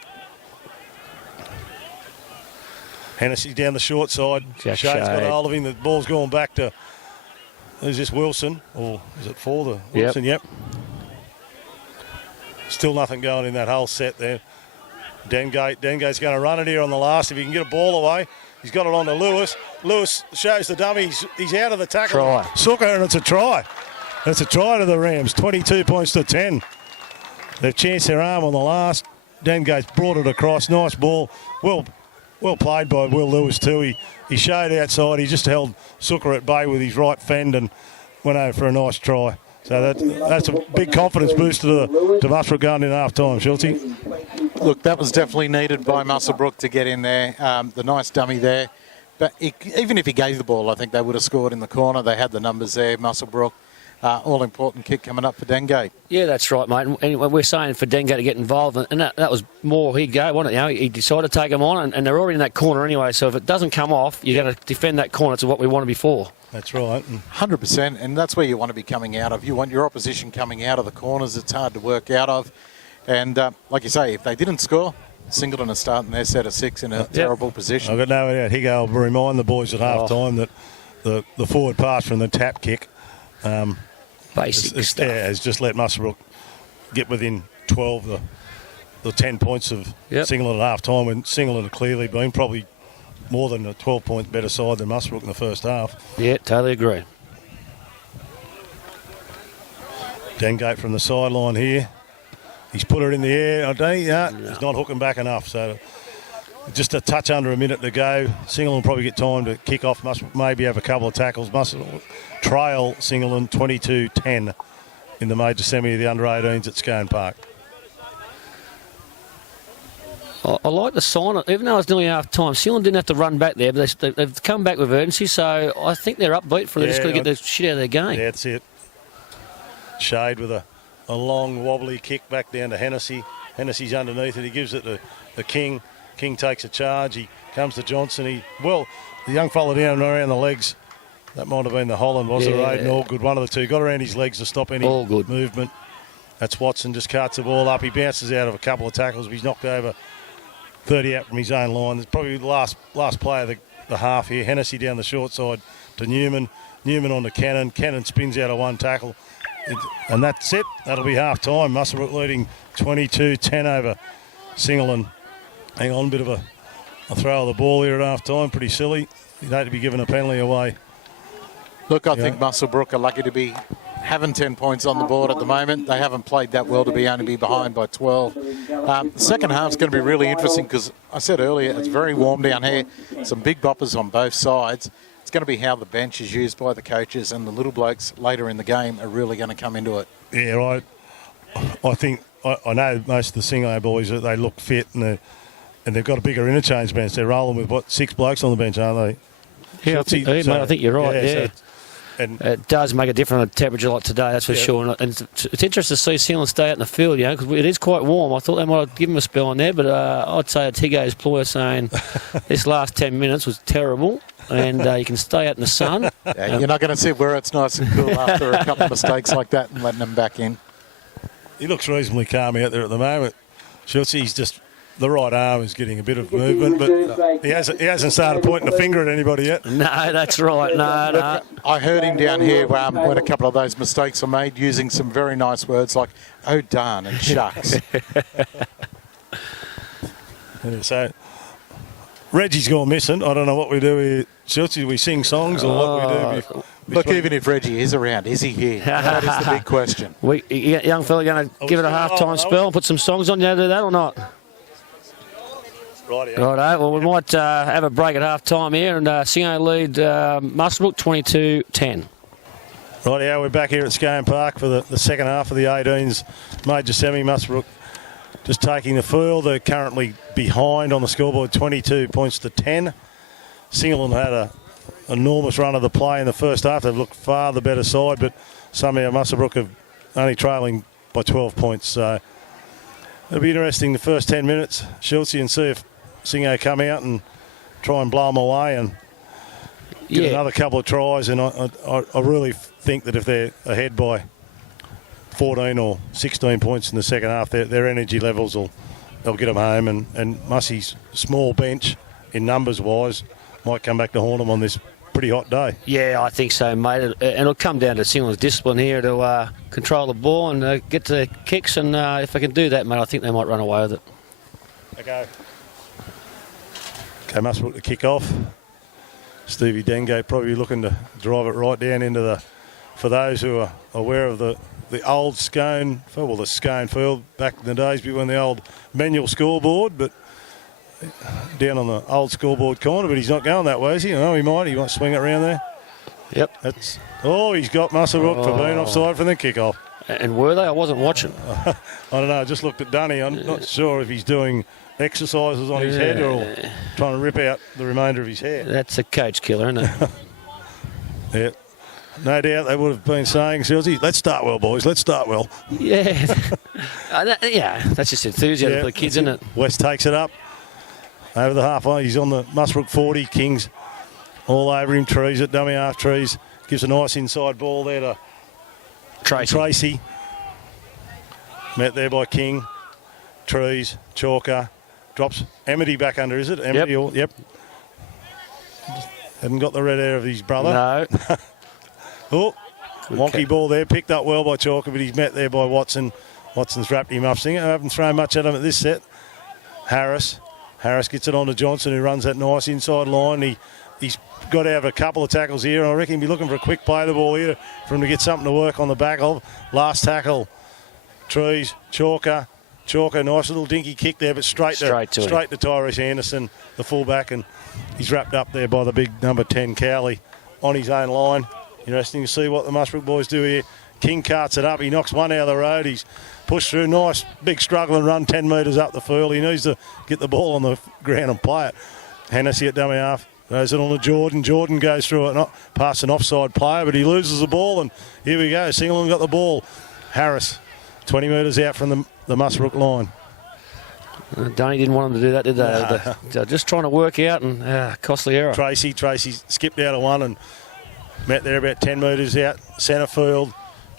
Hennessy down the short side. Shade's got hold of him. The ball's gone back to, who's this, Wilson? Or is it for the Wilson? Yep. Still nothing going in that whole set there. Dengate's going to run it here on the last. If he can get a ball away, he's got it on to Lewis. Lewis shows the dummy. He's out of the tackle. Try. Suka, and it's a try. It's a try to the Rams. 22 points to 10. They've chanced their arm on the last. Dengate's brought it across. Nice ball. Well played by Will Lewis too. He showed outside. He just held Suka at bay with his right fend and went over for a nice try. So that's a big confidence boost to Muswellbrook going in half time, Schulte. Look, that was definitely needed by Muswellbrook to get in there. The nice dummy there. But even if he gave the ball, I think they would have scored in the corner. They had the numbers there, Muswellbrook. All-important kick coming up for Dengate. Yeah, that's right, mate. And we're saying for Dengate to get involved, and that was more he'd go, wasn't it? You know, he decided to take them on, and they're already in that corner anyway, so if it doesn't come off, you're going to defend that corner to what we wanted before. That's right. 100%, and that's where you want to be coming out of. You want your opposition coming out of the corners. It's hard to work out of. And like you say, if they didn't score, Singleton are starting their set of 6 in a terrible position. I've got no doubt. Higo will remind the boys at half-time that the forward pass from the tap kick basic stuff. Yeah, has just let Muswellbrook get within 12, the 10 points of Singleton at half-time, when Singleton had clearly been probably more than a 12-point better side than Muswellbrook in the first half. Yeah, totally agree. Dengate from the sideline here. He's put it in the air. He's not hooking back enough. So just a touch under a minute to go. Singleton will probably get time to kick off. Must maybe have a couple of tackles. Must trail Singleton 22-10 in the major semi of the under-18s at Scone Park. I like the sign. Even though it's nearly half time, Singleton didn't have to run back there, but they've come back with urgency, so I think they're upbeat for it. They're just got to get the shit out of their game. Yeah, that's it. Shade with a long wobbly kick back down to Hennessy. Hennessy's underneath it. He gives it to King. King takes a charge. He comes to Johnson. The young fella down around the legs. That might have been the Holland, was it? Aiden, all good. One of the two. Got around his legs to stop any movement. That's Watson, just carts the ball up. He bounces out of a couple of tackles, but he's knocked over 30 out from his own line. It's probably the last play of the half here. Hennessy down the short side to Newman. Newman on to Cannon. Cannon spins out of one tackle. And that's it. That'll be half time. Muswellbrook leading 22-10 over Singleton. Hang on, bit of a throw of the ball here at half time. Pretty silly. You'd hate to be giving a penalty away. Look, I think Muswellbrook are lucky to be having 10 points on the board at the moment. They haven't played that well to only be behind by 12. The second half's going to be really interesting because I said earlier, it's very warm down here. Some big boppers on both sides. It's going to be how the bench is used by the coaches, and the little blokes later in the game are really going to come into it. Yeah, right. I think I know most of the Singo boys, they look fit and they've got a bigger interchange bench. They're rolling with 6 blokes on the bench, aren't they? Yeah, I think you're right. Yeah. And it does make a difference on a temperature like today, that's for sure. And it's interesting to see Singleton stay out in the field, because it is quite warm. I thought they might have given him a spell on there, but I'd say it's Higo's ploy saying this last 10 minutes was terrible, and you can stay out in the sun. Yeah, you're not going to sit where it's nice and cool after a couple of mistakes like that and letting them back in. He looks reasonably calm out there at the moment. Schultz, he's just the right arm is getting a bit of movement, but he hasn't started pointing the finger at anybody yet. No, that's right. No. I heard him down here when a couple of those mistakes were made, using some very nice words like "oh darn" and "shucks." So Reggie's gone missing. I don't know what we do here. Chelsea, we sing songs or what we do. Look, even if Reggie is around, is he here? That is the big question. Young fella going to give it a half-time spell and put some songs on. You do that or not? Righto. Well, we might have a break at half-time here, and Singo lead Muswellbrook 22-10. Rightio, we're back here at Scone Park for the second half of the 18s major semi. Muswellbrook just taking the field. They're currently behind on the scoreboard, 22 points to 10. Singleton had an enormous run of the play in the first half. They've looked far the better side, but somehow Muswellbrook have only trailing by 12 points. So it'll be interesting the first 10 minutes, Chelsea, and see if Singo come out and try and blow them away and get another couple of tries. And I really think that if they're ahead by 14 or 16 points in the second half, their energy levels they'll get them home. And Mussey's small bench in numbers wise might come back to haunt them on this pretty hot day. Yeah, I think so, mate. And it'll come down to Singleton's discipline here to control the ball and get to kicks. And if they can do that, mate, I think they might run away with it. Okay, Muswellbrook to kick off. Stevie Dengate probably looking to drive it right down into for those who are aware of the old Scone, well, the Scone field back in the days when the old manual scoreboard, but down on the old scoreboard corner, but he's not going that way, is he? No, he might swing it around there. Yep. He's got Muswellbrook for being offside from the kick-off. And were they? I wasn't watching. I don't know, I just looked at Dunny. I'm not sure if he's doing exercises on his head or trying to rip out the remainder of his hair. That's a coach killer, isn't it? Yeah. No doubt they would have been saying, Chelsea, let's start well, boys, let's start well. Yeah. That's just enthusiasm for the kids, isn't it? West takes it up over the halfway. He's on the Muswellbrook 40. Kings all over him. Trees at dummy half. Trees gives a nice inside ball there to Tracy. Met there by King. Trees, Chalker. Drops Amity back under, is it? Amity, yep. Hadn't got the red hair of his brother. No. Wonky ball there. Picked up well by Chalker, but he's met there by Watson. Watson's wrapped him up. Singer, I haven't thrown much at him at this set. Harris gets it on to Johnson, who runs that nice inside line. He's got to have a couple of tackles here, and I reckon he'll be looking for a quick play of the ball here for him to get something to work on the back of. Last tackle, Trees, Chalker, nice little dinky kick there, but straight to Tyrese Anderson, the fullback, and he's wrapped up there by the big number 10, Cowley, on his own line. Interesting to see what the Muswellbrook boys do here. King carts it up. He knocks one out of the road. He's pushed through. Nice big struggle and run 10 metres up the field. He needs to get the ball on the ground and play it. Hennessy at dummy half. Throws it on to Jordan. Jordan goes through it, not past an offside player, but he loses the ball. And here we go. Singleton got the ball. Harris, 20 metres out from the Muswellbrook line. Dunny didn't want him to do that, did they? They're just trying to work out and costly error. Tracy skipped out of one and met there about 10 metres out. Centre field,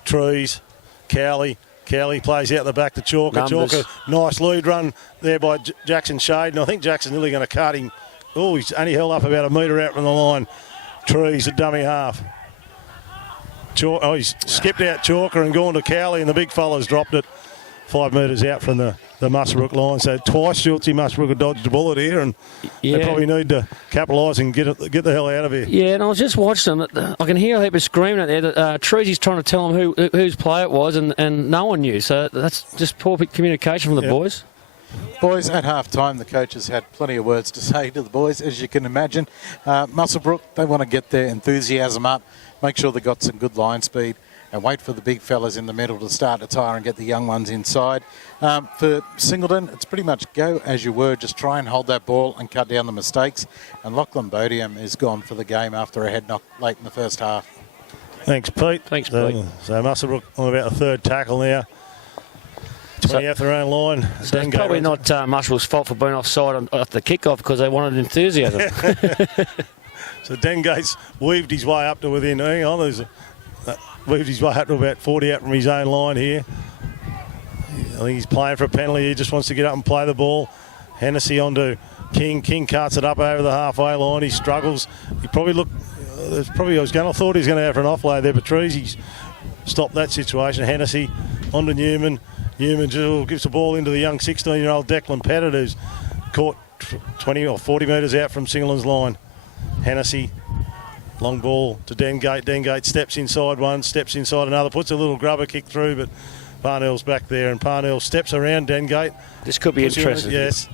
Trees, Cowley plays out the back to Chalker. Chalker, nice lead run there by Jackson Shade, and I think Jackson's nearly going to cut him. Oh, he's only held up about a metre out from the line. Trees at dummy half. He's skipped out Chalker and gone to Cowley, and the big fella's dropped it 5 metres out from the Muswellbrook line. So twice Chelsea Muswellbrook have dodged a bullet here, and they probably need to capitalise and get the hell out of here. Yeah, and I was just watching them. I can hear a heap of screaming out there that Treasy's trying to tell them whose play it was, and no one knew. So that's just poor communication from the boys. Boys, at half-time, the coaches had plenty of words to say to the boys, as you can imagine. Muswellbrook, they want to get their enthusiasm up, make sure they got some good line speed, and wait for the big fellas in the middle to start to tire and get the young ones inside. For Singleton, it's pretty much go as you were. Just try and hold that ball and cut down the mistakes. And Lachlan Bodiam is gone for the game after a head knock late in the first half. Thanks, Pete. Pete. So Muswellbrook on about the third tackle now. 20 out their own line. So it's probably not Muswellbrook's fault for being offside off the kickoff because they wanted enthusiasm. So Dengate's weaved his way up to within. Hang on, weaved his way up to about 40 out from his own line here. I think he's playing for a penalty. He just wants to get up and play the ball. Hennessy onto King. King carts it up over the halfway line. He struggles. He probably looked. I thought he was going to have an offload there, but Treasy's stopped that situation. Hennessy onto Newman. Newman gives the ball into the young 16-year-old Declan Pettit, who's caught 20 or 40 metres out from Singleton's line. Hennessy, long ball to Dengate. Dengate steps inside one, steps inside another, puts a little grubber kick through, but Parnell's back there, and Parnell steps around Dengate. This could be interesting. Yes.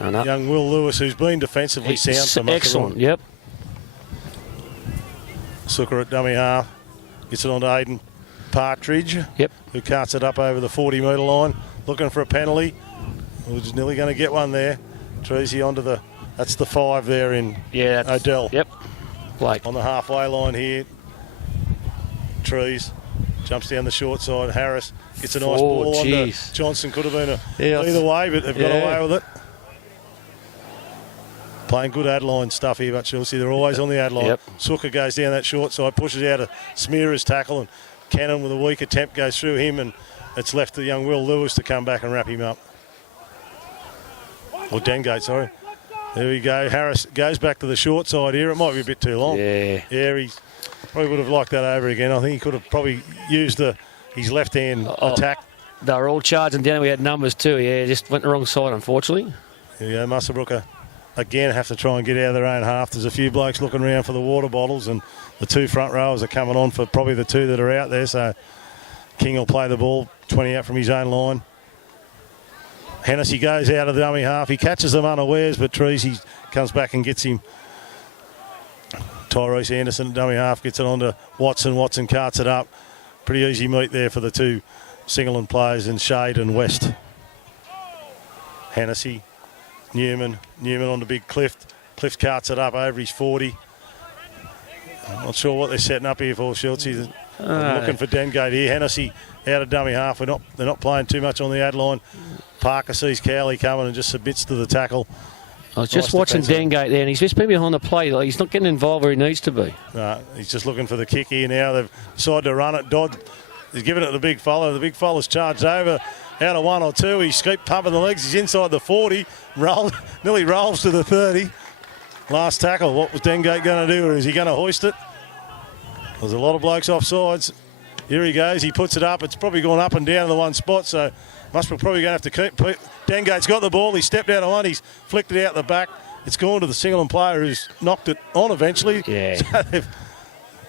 Oh, no. Young Will Lewis, who's been defensively sound. Excellent, yep. Sucker at dummy half. Gets it onto Aiden Partridge, yep, who carts it up over the 40-metre line, looking for a penalty. Was nearly going to get one there. Treasy onto the... That's the 5 there in Odell. Yep. Blake. On the halfway line here. Trees jumps down the short side. Harris gets a nice ball onto Johnson. Could have been either way, but they've got away with it. Playing good Adeline stuff here, but Chelsea, they're always on the Adeline. Yep. Suka goes down that short side, pushes out a Smearer's tackle, and Cannon with a weak attempt goes through him, and it's left to young Will Lewis to come back and wrap him up. Or Dengate, sorry. There we go. Harris goes back to the short side here. It might be a bit too long. Yeah. Yeah, he probably would have liked that over again. I think he could have probably used his left-hand attack. They were all charging down. We had numbers too. Yeah, just went the wrong side, unfortunately. There you go. Muswellbrook again have to try and get out of their own half. There's a few blokes looking around for the water bottles, and the 2 front rowers are coming on for probably the 2 that are out there. So King will play the ball 20 out from his own line. Hennessy goes out of the dummy half. He catches them unawares, but Treasy comes back and gets him. Tyrese Anderson, dummy half, gets it onto Watson. Watson carts it up. Pretty easy meet there for the 2 Singleton players in Shade and West. Hennessy, Newman on the big Clift. Clift carts it up over his 40. I'm not sure what they're setting up here for, Schultzy. Looking for Dengate here. Hennessy out of dummy half. They're not playing too much on the ad line. Parker sees Cowley coming and just submits to the tackle. I was just watching Dengate there, and he's just been behind the play. Like, he's not getting involved where he needs to be. No, he's just looking for the kick here now. They've decided to run it. Dodd is giving it to the big fella. The big fella's charged over out of 1 or 2. He's pumping the legs. He's inside the 40. Nearly rolls to the 30. Last tackle. What was Dengate going to do? Or is he going to hoist it? There's a lot of blokes offsides. Here he goes. He puts it up. It's probably gone up and down in the one spot, so Muswellbrook probably going to have to keep. Dengate's got the ball. He stepped out of one. He's flicked it out the back. It's gone to the Singleton player who's knocked it on eventually. Yeah. So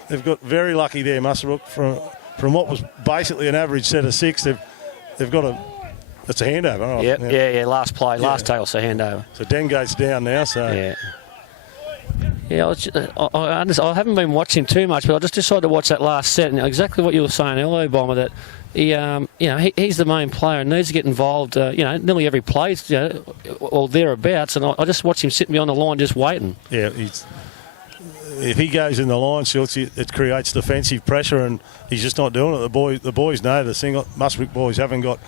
they've got very lucky there, Muswellbrook, from what was basically an average set of 6. They've got it's a handover. Yep. Yeah. Last play, last tackle, so handover. So Dengate's down now. So yeah. Yeah, I haven't been watching too much, but I just decided to watch that last set, and exactly what you were saying earlier, Bomber, that he's the main player and needs to get involved. Nearly every play, or thereabouts, and I just watched him sitting behind the line, just waiting. Yeah, if he goes in the line, Schultz, it creates defensive pressure, and he's just not doing it. The boys know the Muswellbrook boys haven't got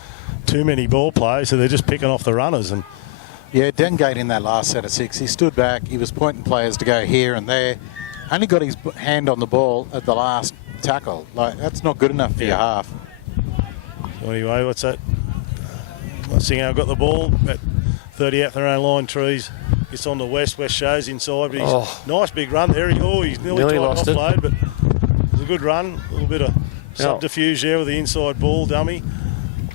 too many ball players, so they're just picking off the runners. And yeah, Dengate in that last set of 6, he stood back, he was pointing players to go here and there. Only got his hand on the ball at the last tackle. Like, that's not good enough for your half. So anyway, what's that? Singo got the ball at 30 out their own line. Trees gets on the West. West shows inside, but he's nice big run there. He's nearly lost it. Offload, but it was a good run. A little bit of subterfuge there with the inside ball dummy.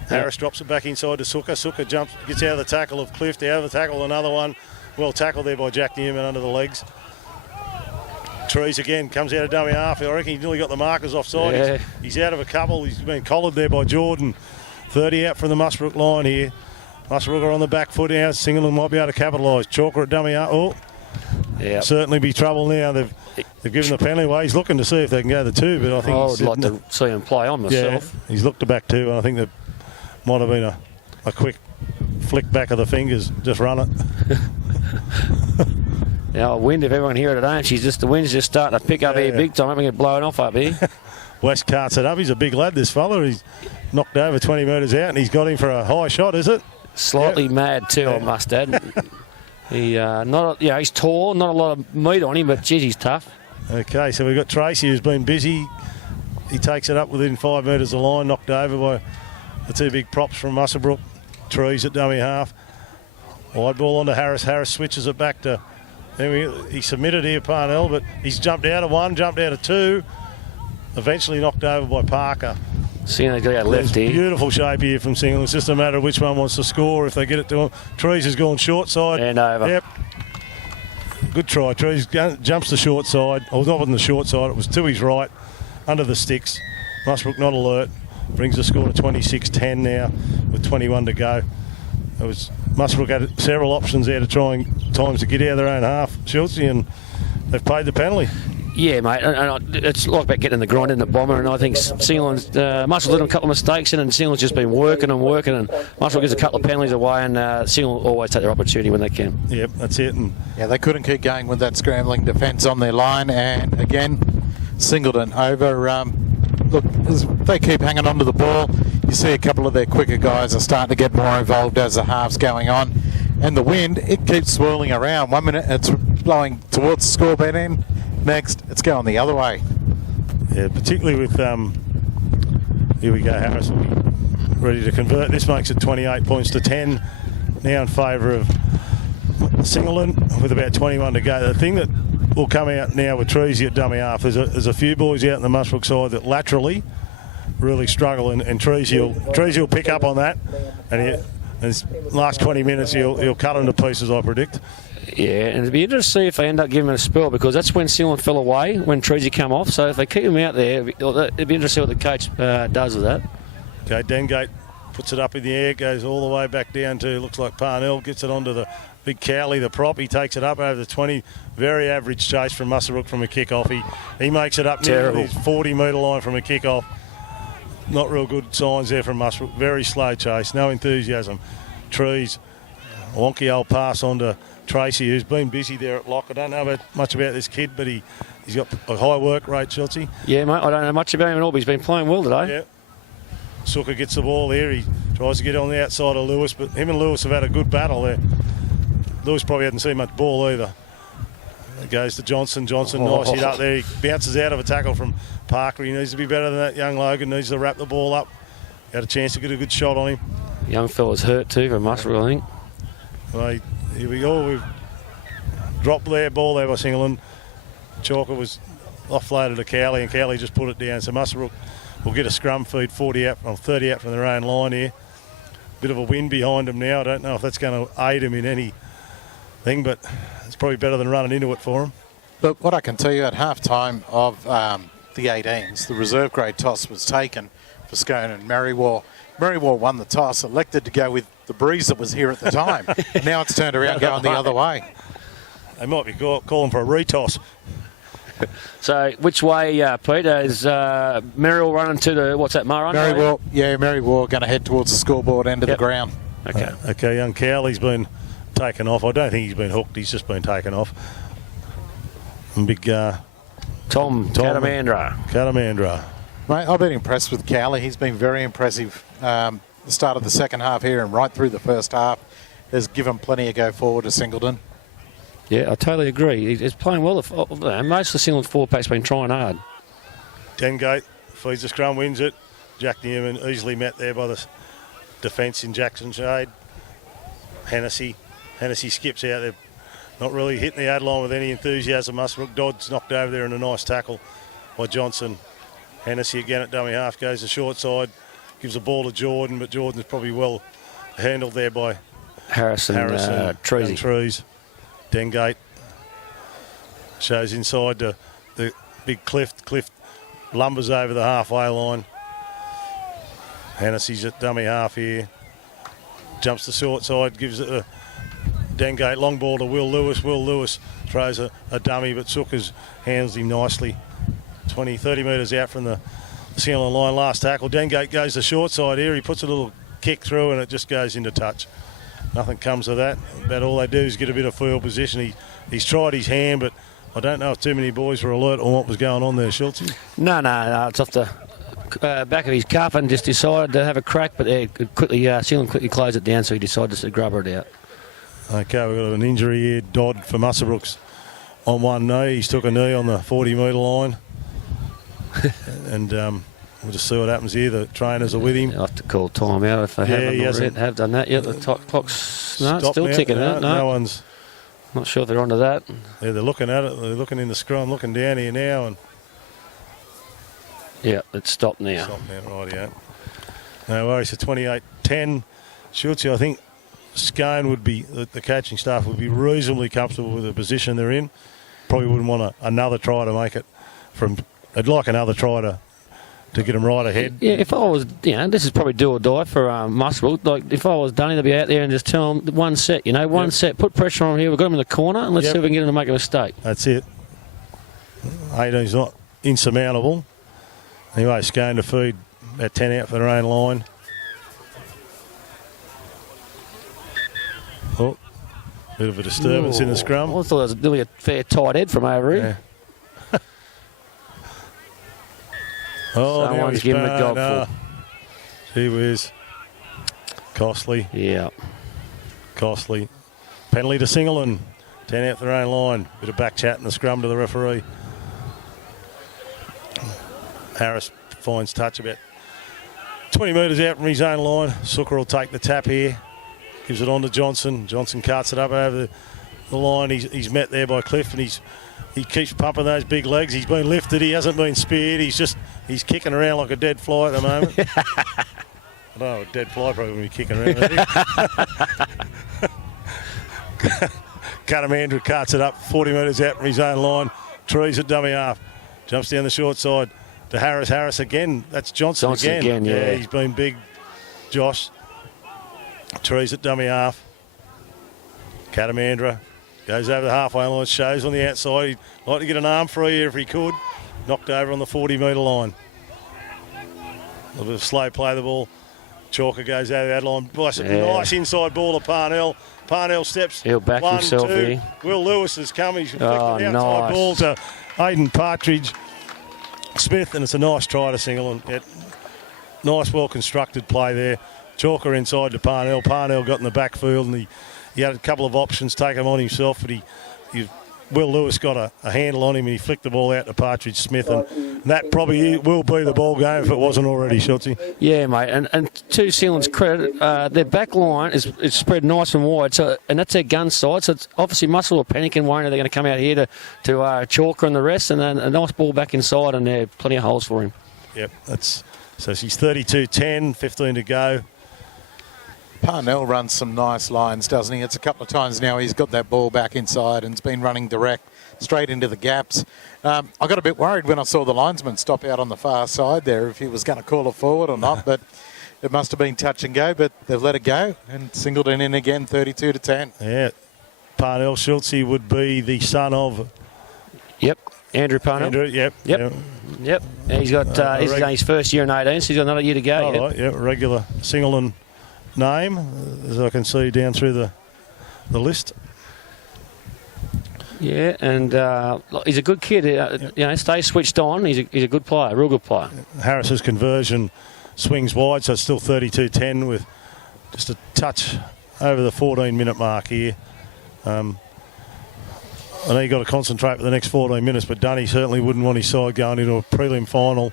Harris drops it back inside to Suka. Suka jumps, gets out of the tackle of Clift, out of the tackle, another one. Well tackled there by Jack Newman under the legs. Trees again comes out of dummy half. I reckon he's nearly got the markers offside. Yeah. He's out of a couple. He's been collared there by Jordan. 30 out from the Muswellbrook line here. Muswellbrook are on the back foot now. Singleton might be able to capitalise. Chalker at dummy half. Certainly be trouble now. They've given the penalty away. He's looking to see if they can go the 2, but I think I would like to see him play on myself. Yeah, he's looked to back 2, and I think that might have been a quick flick back of the fingers. Just run it. Wind, if everyone here at home, the wind's just starting to pick up here big time. I'm going to get blown off up here. West carts it up. He's a big lad, this fella. He's knocked over 20 metres out, and he's got him for a high shot, is it? Slightly mad too, I must add. He's tall, not a lot of meat on him, but geez, he's tough. Okay, so we've got Tracy, who's been busy. He takes it up within 5 metres of the line, knocked over by the 2 big props from Muswellbrook. Trees at dummy half. Wide ball onto Harris. Harris switches it back to... He submitted here, Parnell, but he's jumped out of one, jumped out of two. Eventually knocked over by Parker. Seeing they got left here. Beautiful shape here from Singleton. It's just a matter of which one wants to score if they get it to him. Trees has gone short side. And over. Yep. Good try. Trees jumps the short side. Oh, not on the short side. It was to his right, under the sticks. Muswellbrook not alert. Brings the score to 26-10 now with 21 to go. It was Muswellbrook had several options there to try and times to get out of their own half, Schultz, and they've paid the penalty. Yeah, mate. And it's like about getting in the grind in the bomber, and I think Singleton's Muswellbrook did a couple of mistakes, and Singleton's just been working, and Muswellbrook gives a couple of penalties away, and Singleton always take their opportunity when they can. Yep, that's it. And Yeah, they couldn't keep going with that scrambling defence on their line, and again, Singleton over. Look, as they keep hanging on to the ball, you see a couple of their quicker guys are starting to get more involved as the half's going on. And the wind, it keeps swirling around. 1 minute it's blowing towards the scoreboard end. Next, it's going the other way. yeah, particularly with here we go. Harris will be ready to convert. This makes it 28 points to 10 now in favour of Singleton with about 21 to go. The thing that will come out now with Treasy at dummy half, there's a few boys out in the Muswellbrook side that laterally really struggle, and Treasy will pick up on that, and his last 20 minutes he'll cut them to pieces, I predict. Yeah, and it'd be interesting to see if they end up giving him a spell, because that's when Singleton fell away, when Treasy come off. So if they keep him out there, it'd be interesting to see what the coach does with that. Okay, Dengate puts it up in the air, goes all the way back down to, looks like Parnell, gets it onto the big Cowley, the prop. He takes it up over the 20. Very average chase from Muswellbrook from a kick-off. He makes it up near his 40-metre line from a kick-off. Not real good signs there from Muswellbrook. Very slow chase, no enthusiasm. Trees, a wonky old pass on to Tracy, who's been busy there at lock. I don't know much about this kid, but he's got a high work rate, Chelsea. Yeah, mate, I don't know much about him at all, but he's been playing well today. Yeah. Suka gets the ball there. He tries to get on the outside of Lewis, but him and Lewis have had a good battle there. Lewis probably hasn't seen much ball either. It goes to Johnson. Nice hit up there. He bounces out of a tackle from Parker. He needs to be better than that. Young Logan needs to wrap the ball up. Had a chance to get a good shot on him. Young fella's hurt too for Muswellbrook, I think. Right, here we go. We've dropped their ball there by Singleton. Chalker was offloaded to Cowley, and Cowley just put it down. So Muswellbrook will get a scrum feed 30 out from their own line here. Bit of a wind behind them now. I don't know if that's going to aid them in anything, but it's probably better than running into it for them. But what I can tell you, at half-time of the 18s, the reserve grade toss was taken for Scone and Merrywar. Merrywar won the toss, elected to go with the breeze that was here at the time. Now it's turned around going the other way. They might be calling for a retoss. So which way, Peter, is Merrill running to the, what's that, Murray? Merrywar going to head towards the scoreboard end of the ground. Okay. Okay, young Cowley's been taken off. I don't think he's been hooked. He's just been taken off. And big Tom Catamandra. Mate, I've been impressed with Cowley. He's been very impressive. The start of the second half here and right through the first half has given plenty of go forward to Singleton. Yeah, I totally agree. He's playing well. Most of the Singleton forward pack's been trying hard. Dengate feeds the scrum, wins it. Jack Newman easily met there by the defence in Jackson Shade. Hennessy skips out there. Not really hitting the ad line with any enthusiasm. Muswellbrook. Dodds knocked over there in a nice tackle by Johnson. Hennessy again at dummy half, goes to short side, gives the ball to Jordan, but Jordan's probably well handled there by Harrison Treasy. Trees. Dengate shows inside the big Cliff. Cliff lumbers over the halfway line. Hennessy's at dummy half here. Jumps the short side, gives it a Dengate long ball to Will Lewis. Will Lewis throws a dummy, but Sooker's handles him nicely. 20, 30 metres out from the Singleton line. Last tackle. Dengate goes the short side here. He puts a little kick through and it just goes into touch. Nothing comes of that. About all they do is get a bit of field position. He's tried his hand, but I don't know if too many boys were alert on what was going on there, Schultz. No, it's off the back of his cuff and just decided to have a crack, but Singleton quickly closed it down, so he decided to grubber it out. Okay, we've got an injury here. Dodd for Muswellbrook's on one knee. He's took a knee on the 40-metre line. And We'll just see what happens here. The trainers are with him. I have to call time out if they have done that yet. The clock's still ticking out. No one's. Not sure if they're onto that. Yeah, they're looking at it. They're looking in the scrum, looking down here now. And yeah, it's stopped now. Stopped now, right, yeah. No worries, so 28-10. Schultz, I think Scone would be, the coaching staff would be reasonably comfortable with the position they're in. Probably wouldn't want another try to make it from, I'd like another try to get them right ahead. Yeah, if I was, this is probably do or die for Muswellbrook. Like, if I was Dunny, to be out there and just tell them one set, one set, put pressure on here, we've got them in the corner, and let's see if we can get them to make a mistake. That's it. 18's not insurmountable. Anyway, Scone to feed about 10 out for their own line. Oh, bit of a disturbance in the scrum. I thought there was nearly a fair tight head from over here. Yeah. Someone's giving him a gobful. Gee whiz. Costly. Yeah. Costly. Penalty to Singleton. 10 out their own line. Bit of back chat in the scrum to the referee. Harris finds touch about 20 metres out from his own line. Sooker will take the tap here. Gives it on to Johnson. Johnson carts it up over the line. He's met there by Cliff, and he keeps pumping those big legs. He's been lifted. He hasn't been speared. He's kicking around like a dead fly at the moment. I don't know, a dead fly probably wouldn't be kicking around. Andrew carts it up 40 metres out from his own line. Trees at dummy half. Jumps down the short side to Harris. Harris again. That's Johnson again. Yeah, he's been big, Josh. Trees at dummy half. Catamandra goes over the halfway line, shows on the outside. He'd like to get an arm free here if he could. Knocked over on the 40-metre line. A little bit of slow play of the ball. Chalker goes out of that line. Nice inside ball to Parnell. Parnell steps. He'll back himself here. Will Lewis has come. He's flicked an outside ball to Aidan Partridge Smith, and it's a nice try to Singleton. Nice, well-constructed play there. Chalker inside to Parnell. Parnell got in the backfield, and he had a couple of options, take him on himself, but Will Lewis got a handle on him, and he flicked the ball out to Partridge Smith, and that probably will be the ball game if it wasn't already, Schultzy. Yeah, mate, and to Singleton's credit, their back line is spread nice and wide, and that's their gun side, so it's obviously Muscle or panicking, worrying they're going to come out here to Chalker and the rest, and then a nice ball back inside, and there are plenty of holes for him. Yep, so she's 32-10, 15 to go. Parnell runs some nice lines, doesn't he? It's a couple of times now he's got that ball back inside and it's been running direct straight into the gaps. I got a bit worried when I saw the linesman stop out on the far side there if he was going to call it forward or not, but it must have been touch and go, but they've let it go and Singleton in again, 32-10. Yeah, Parnell Schultzy would be the son of... Yep, Andrew Parnell. Andrew, yep. And he's got this is his first year in 18, so he's got another year to go. Oh, right, regular Singleton name, as I can see down through the list. Yeah, and he's a good kid. Stays switched on. He's a good player, real good player. Harris's conversion swings wide, so it's still 32-10 with just a touch over the 14-minute mark here. I know you've got to concentrate for the next 14 minutes, but Dunny certainly wouldn't want his side going into a prelim final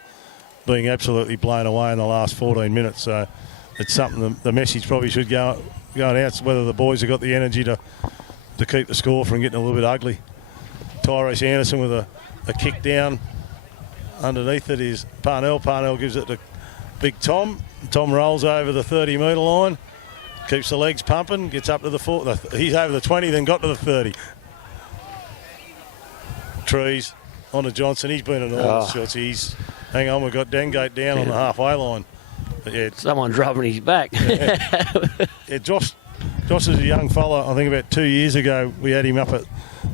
being absolutely blown away in the last 14 minutes. So it's something the message probably should go out, whether the boys have got the energy to keep the score from getting a little bit ugly. Tyrese Anderson with a kick down. Underneath it is Parnell. Parnell gives it to Big Tom. Tom rolls over the 30-metre line, keeps the legs pumping, gets up to the 4. He's over the 20, then got to the 30. Trees on to Johnson. He's been enormous shots. Hang on, we've got Dengate down on the halfway line. But someone dropping his back. Josh is a young fella. I think about 2 years ago we had him up at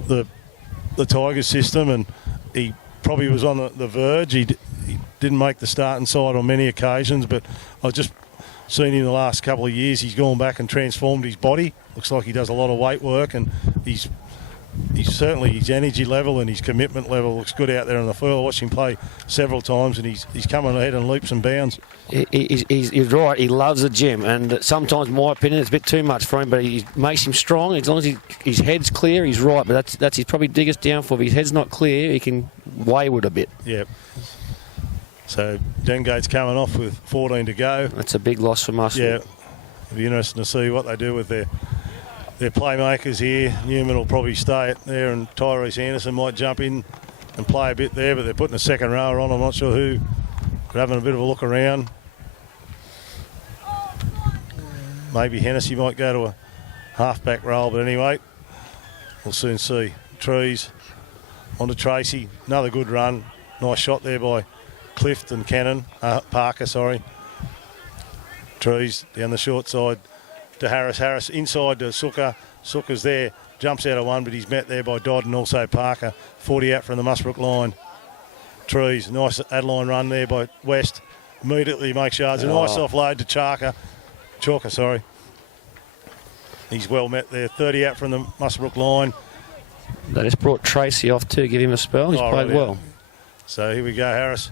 the Tigers system, and he probably was on the verge. He didn't make the starting side on many occasions, but I've just seen him the last couple of years. He's gone back and transformed his body. Looks like he does a lot of weight work, and he's certainly, his energy level and his commitment level looks good out there on the field. I watched him play several times, and he's coming ahead in leaps and bounds. He's right. He loves the gym, and sometimes, in my opinion, it's a bit too much for him. But he makes him strong. As long as his head's clear, he's right. But that's his probably biggest downfall. If his head's not clear, he can wayward a bit. Yeah. So Dengate's coming off with 14 to go. That's a big loss for Muswell. Yeah, it'll be interesting to see what they do with their playmakers here. Newman will probably stay there, and Tyrese Anderson might jump in and play a bit there, but they're putting a second rower on. I'm not sure who. They're having a bit of a look around. Maybe Hennessy might go to a half-back role, but anyway, we'll soon see. Trees onto Tracy. Another good run. Nice shot there by Clift and Parker, sorry. Trees down the short side to Harris. Harris inside to Sukker. Sukker's there. Jumps out of one, but he's met there by Dodd and also Parker. 40 out from the Muswellbrook line. Trees. Nice Adeline run there by West. Immediately makes yards. A nice offload to Chalker, sorry. He's well met there. 30 out from the Muswellbrook line. They just brought Tracy off too, give him a spell. He's played well. So here we go, Harris.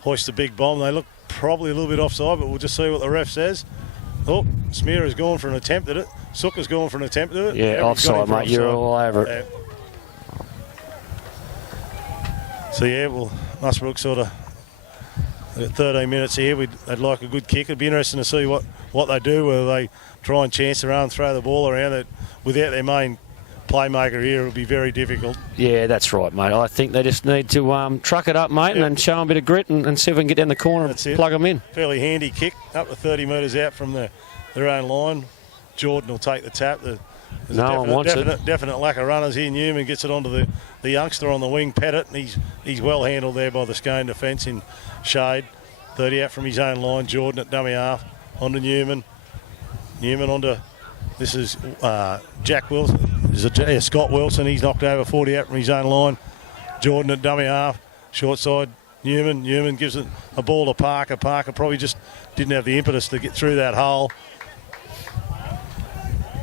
Hoist the big bomb. They look probably a little bit offside, but we'll just see what the ref says. Oh, Smearer's gone for an attempt at it. Sukker's gone for an attempt at it. Yeah, offside, mate. You're all over it. So, yeah, well, Muswellbrook sort of 13 minutes here. They'd like a good kick. It'd be interesting to see what they do, whether they try and chance around and throw the ball around. That without their main playmaker here, it'll be very difficult. Yeah, that's right, mate. I think they just need to truck it up, mate, and show them a bit of grit and see if we can get down the corner and plug them in. Fairly handy kick up to 30 metres out from their own line. Jordan will take the tap. No one wants it. Definite lack of runners here. Newman gets it onto the youngster on the wing, Pettit, and he's well handled there by the Scone defence in shade. 30 out from his own line. Jordan at dummy half. Onto Newman. Newman onto, this is Jack Wilson. Scott Wilson. He's knocked over 40 out from his own line. Jordan at dummy half. Short side. Newman gives it a ball to Parker. Parker probably just didn't have the impetus to get through that hole.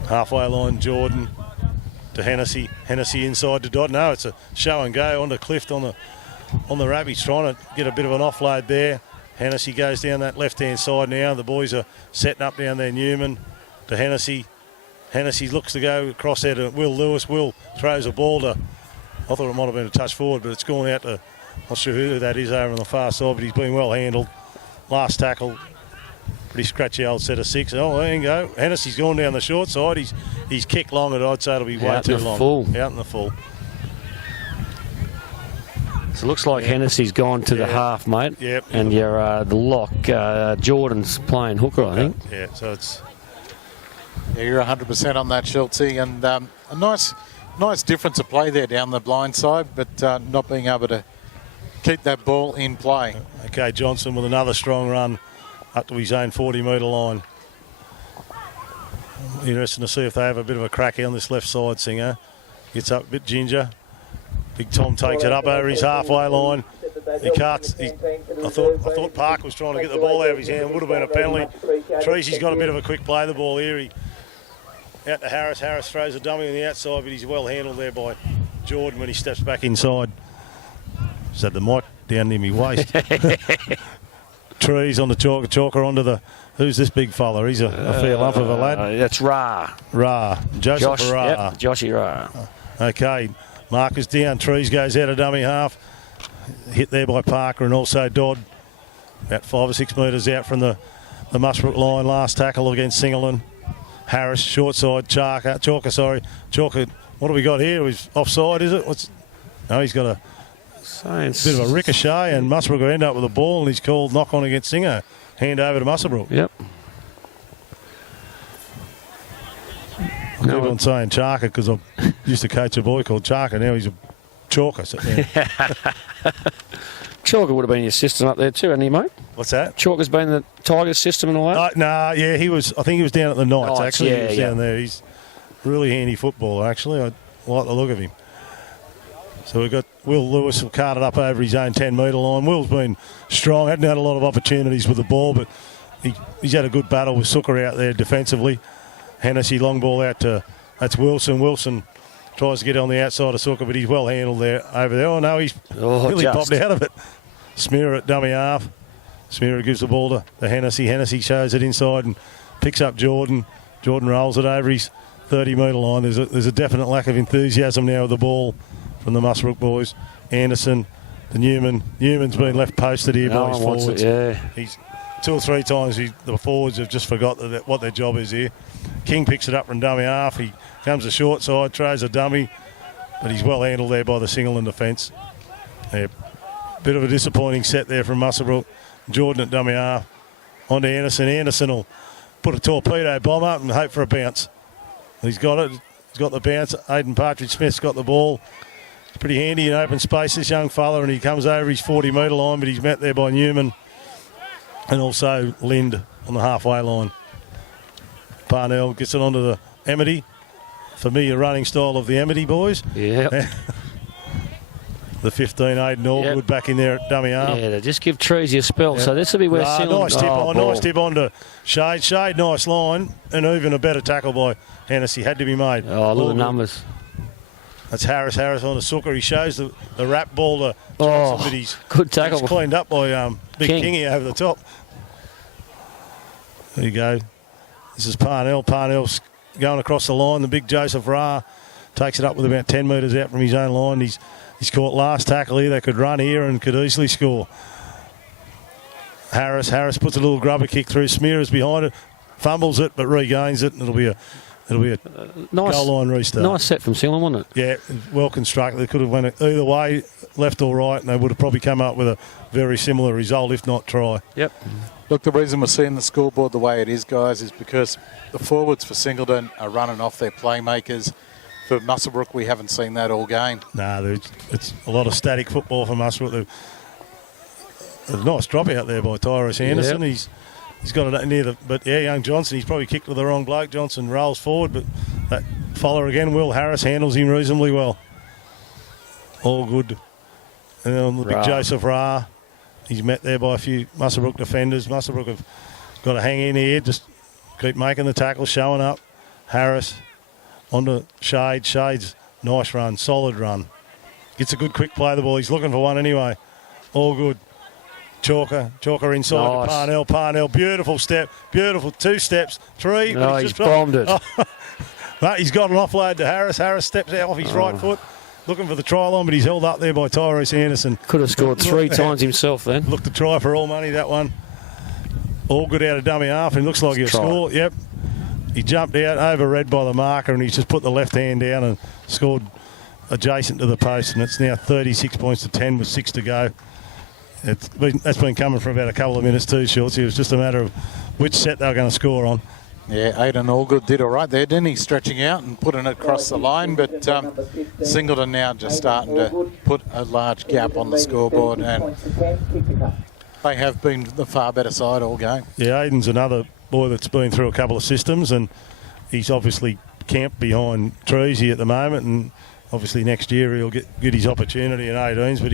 Halfway line, Jordan to Hennessy. Hennessy inside to Dodd. No, it's a show and go onto Clift on the wrap. He's trying to get a bit of an offload there. Hennessy goes down that left-hand side now. The boys are setting up down there. Newman to Hennessy. Hennessy looks to go across there to Will Lewis. Will throws a ball to, I thought it might have been a touch forward, but it's gone out to, not sure who that is over on the far side, but he's been well handled. Last tackle. Pretty scratchy old set of six. Oh, there you go. Hennessy's gone down the short side. He's kicked long, and I'd say it'll be way too long. Out in the full. So it looks like Hennessy's gone to the half, mate. Yep. And your the lock, Jordan's playing hooker, I think. Yeah, so it's... Yeah, you're 100% on that, Schultze. And a nice difference of play there down the blind side, but not being able to keep that ball in play. Okay, Johnson with another strong run up to his own 40-metre line. Interesting to see if they have a bit of a crack on this left side, Singer. Gets up a bit ginger. Big Tom takes it up over his halfway line. He cuts. I thought Park was trying to get the ball out of his hand. Would have been a penalty. Treacy's got a bit of a quick play the ball here. He out to Harris. Harris throws a dummy on the outside, but he's well handled there by Jordan when he steps back inside. Just had the mic down near me waist. Trees on the Chalker. Chalker onto the... Who's this big fella? He's a fair lump of a lad. That's Ra. Joseph Ra. Yep, Joshy Ra. Okay, Marcus down. Trees goes out of dummy half. Hit there by Parker and also Dodd. About 5 or 6 metres out from the Muswellbrook line. Last tackle against Singleton. Harris, short side. Chalker, what have we got here? He's offside, is it? No, he's got a bit of a ricochet, and Muswellbrook will end up with a ball, and he's called knock on against Singer. Hand over to Muswellbrook. Yep. I keep on saying Charker because I used to coach a boy called Charker. Now he's a Chalker. Chalker would have been your assistant up there too, hasn't he, mate? What's that? Chalker's been the Tigers system and all that? Yeah, he was. I think he was down at the Knights, actually. Yeah, he was down there. He's really handy footballer, actually. I like the look of him. So we've got Will Lewis carted up over his own 10-metre line. Will's been strong, hadn't had a lot of opportunities with the ball, but he's had a good battle with Sukker out there defensively. Hennessy, long ball out to, that's Wilson. Wilson tries to get on the outside of Sukker, but he's well handled there over there. Oh, no, he's really popped out of it. Smearer at dummy half. Smearer gives the ball to Hennessy. Hennessy shows it inside and picks up Jordan. Jordan rolls it over his 30-metre line. There's a definite lack of enthusiasm now with the ball from the Muswellbrook boys. Anderson to Newman. Newman's been left posted here by his forwards. He's 2 or 3 times the forwards have just forgot what their job is here. King picks it up from dummy half. He comes to short side, throws a dummy, but he's well handled there by the Singleton defence. Yeah, bit of a disappointing set there from Muswellbrook. Jordan at dummy half. On to Anderson. Anderson will put a torpedo bomb up and hope for a bounce. He's got it. He's got the bounce. Aidan Partridge-Smith's got the ball. It's pretty handy in open space, this young fella, and he comes over his 40-metre line, but he's met there by Newman and also Lind on the halfway line. Parnell gets it onto the Amity. Familiar running style of the Amity boys. Yeah. The 15, Aidan Allgood back in there at dummy half. Yeah, they just give Treasy a spell. So this will be where nice tip on to Shade. Shade, nice line, and even a better tackle by Hennessy had to be made. Oh, look at the numbers. That's Harris. Harris on the Sooker. He shows the wrap ball to Johnson, but he's good tackle. He's cleaned up by Big Kingy over the top. There you go. This is Parnell. Parnell's going across the line. The big Joseph Ra takes it up with about 10 metres out from his own line. He's caught last tackle here. They could run here and could easily score. Harris puts a little grubber kick through. Smearers behind it, fumbles it, but regains it, and it'll be a nice goal line restart. Nice set from Singleton, wasn't it? Yeah, well constructed. They could have went either way, left or right, and they would have probably come up with a very similar result, if not try. Yep. Look, the reason we're seeing the scoreboard the way it is, guys, is because the forwards for Singleton are running off their playmakers. For Muswellbrook, we haven't seen that all game. No, it's a lot of static football for Muswellbrook. There's a nice drop out there by Tyrus Anderson. Yep. He's got it near young Johnson, he's probably kicked with the wrong bloke. Johnson rolls forward, but that follower again, Will Harris, handles him reasonably well. All good. And then the big Joseph Ra, he's met there by a few Muswellbrook defenders. Muswellbrook have got to hang in here, just keep making the tackle, showing up. Harris onto Shade. Shade's nice run, solid run. Gets a good quick play of the ball. He's looking for one anyway. All good. Chalker inside to Parnell. Beautiful step. Beautiful 2 steps. 3. No, he's bombed it. But he's got an offload to Harris. Harris steps out off his right foot. Looking for the try line, but he's held up there by Tyrese Anderson. Could have scored 3 times himself then. Looked to try for all money, that one. All good out of dummy half, and looks like he'll score. Yep. He jumped out, overread by the marker, and he's just put the left hand down and scored adjacent to the post, and it's now 36 points to 10 with 6 to go. That's been coming for about a couple of minutes too, Schultz. It was just a matter of which set they were going to score on. Yeah, Aidan Allgood did all right there, didn't he? Stretching out and putting it across the line, but Singleton now just starting to put a large gap on the scoreboard, and they have been the far better side all game. Yeah, Aidan's another boy that's been through a couple of systems, and he's obviously camped behind Treasy at the moment, and obviously next year he'll get his opportunity in 18s, but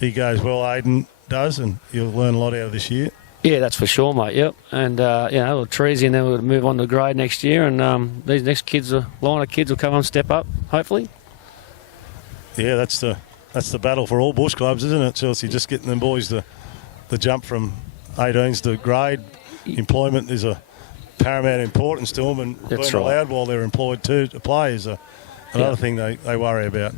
he goes well, Aidan does, and he'll learn a lot out of this year. Yeah, that's for sure, mate. Yep. And, Treasy, and then we'll move on to grade next year, and these next line of kids will come on and step up, hopefully. Yeah, that's the battle for all bush clubs, isn't it, Chelsea? Just getting them boys the jump from 18s to grade. Employment is a paramount importance to them, and being allowed while they're employed to play is another thing they worry about.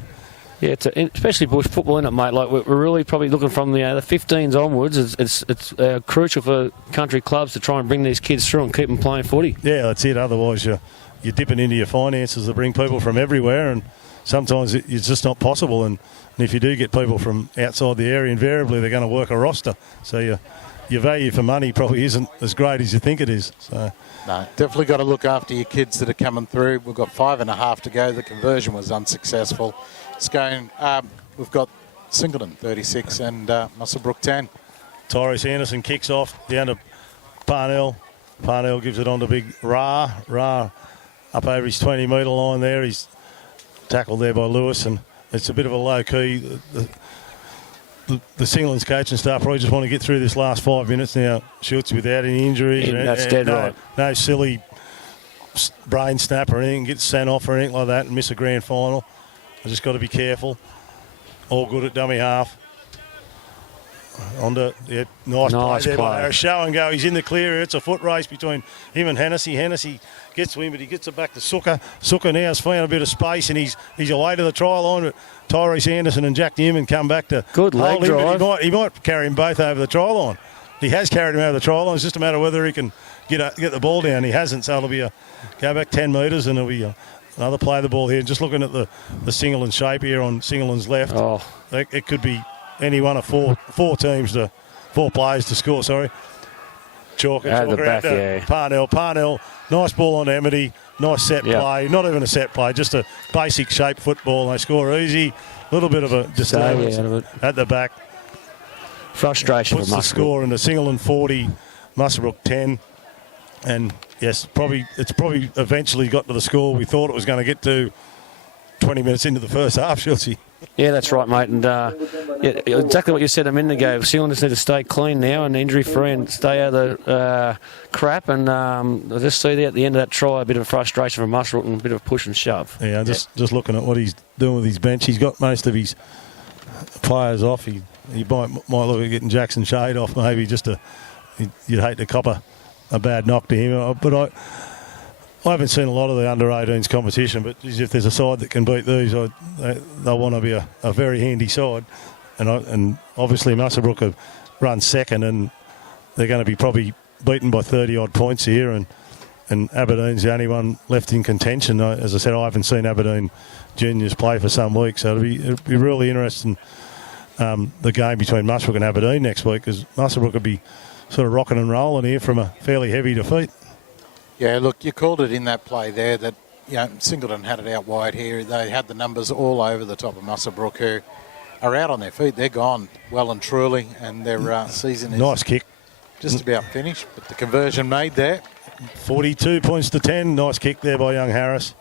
Yeah, especially bush football, isn't it, mate? Like we're really probably looking from the 15s onwards. It's crucial for country clubs to try and bring these kids through and keep them playing footy. Yeah, that's it. Otherwise, you're dipping into your finances to bring people from everywhere, and sometimes it's just not possible. And if you do get people from outside the area, invariably they're going to work a roster. So your value for money probably isn't as great as you think it is. So. No, definitely got to look after your kids that are coming through. We've got 5.5 to go. The conversion was unsuccessful. It's going. We've got Singleton 36 and Muswellbrook 10. Tyrese Anderson kicks off down to Parnell. Parnell gives it on to big Ra. Ra up over his 20-metre line there. He's tackled there by Lewis, and it's a bit of a low key. The Singleton's coaching staff probably just want to get through this last 5 minutes now. Shoots without any injuries. That's dead right. No silly brain snap or anything, get sent off or anything like that and miss a grand final. I just got to be careful. All good at dummy half. Nice play there by Harris. Show and go. He's in the clear. It's a foot race between him and Hennessy. Hennessy gets to him, but he gets it back to Sucker. Sucker now has found a bit of space, and he's away to the try line. But Tyrese Anderson and Jack Newman come back to good leg drive. He might carry him both over the try line. He has carried him over the try line. It's just a matter of whether he can get the ball down. He hasn't, so it'll be go back 10 metres, and it'll be another play of the ball here. Just looking at the Singleton shape here on Singleton's left, it could be any one of four players to score. Sorry, Chalker out to Parnell. Nice ball on Amity. Nice set play. Not even a set play, just a basic shape football. They score easy. A little bit of a disturbance at the back. Frustration puts for the score into Singleton 40, Muswellbrook 10. And yes, it's probably eventually got to the score we thought it was going to get to 20 minutes into the first half, Chelsea. Yeah, that's right, mate. And exactly what you said a minute ago. Singleton just need to stay clean now and injury-free and stay out of the crap. And I just see there at the end of that try a bit of frustration from Muswellbrook and a bit of a push and shove. Yeah, just looking at what he's doing with his bench. He's got most of his players off. He might look at getting Jackson Shade off maybe you'd hate to cop a bad knock to him. But I haven't seen a lot of the under-18s competition, but if there's a side that can beat these, they'll want to be a very handy side. And obviously Muswellbrook have run second, and they're going to be probably beaten by 30-odd points here, and Aberdeen's the only one left in contention. As I said, I haven't seen Aberdeen juniors play for some weeks, so it'll be really interesting, the game between Muswellbrook and Aberdeen next week, because Muswellbrook will be sort of rocking and rolling here from a fairly heavy defeat. Yeah, look, you called it in that play there that Singleton had it out wide here. They had the numbers all over the top of Muswellbrook, who are out on their feet. They're gone well and truly, and their season is nice kick, just about finished. But the conversion made there. 42 points to 10. Nice kick there by young Harris.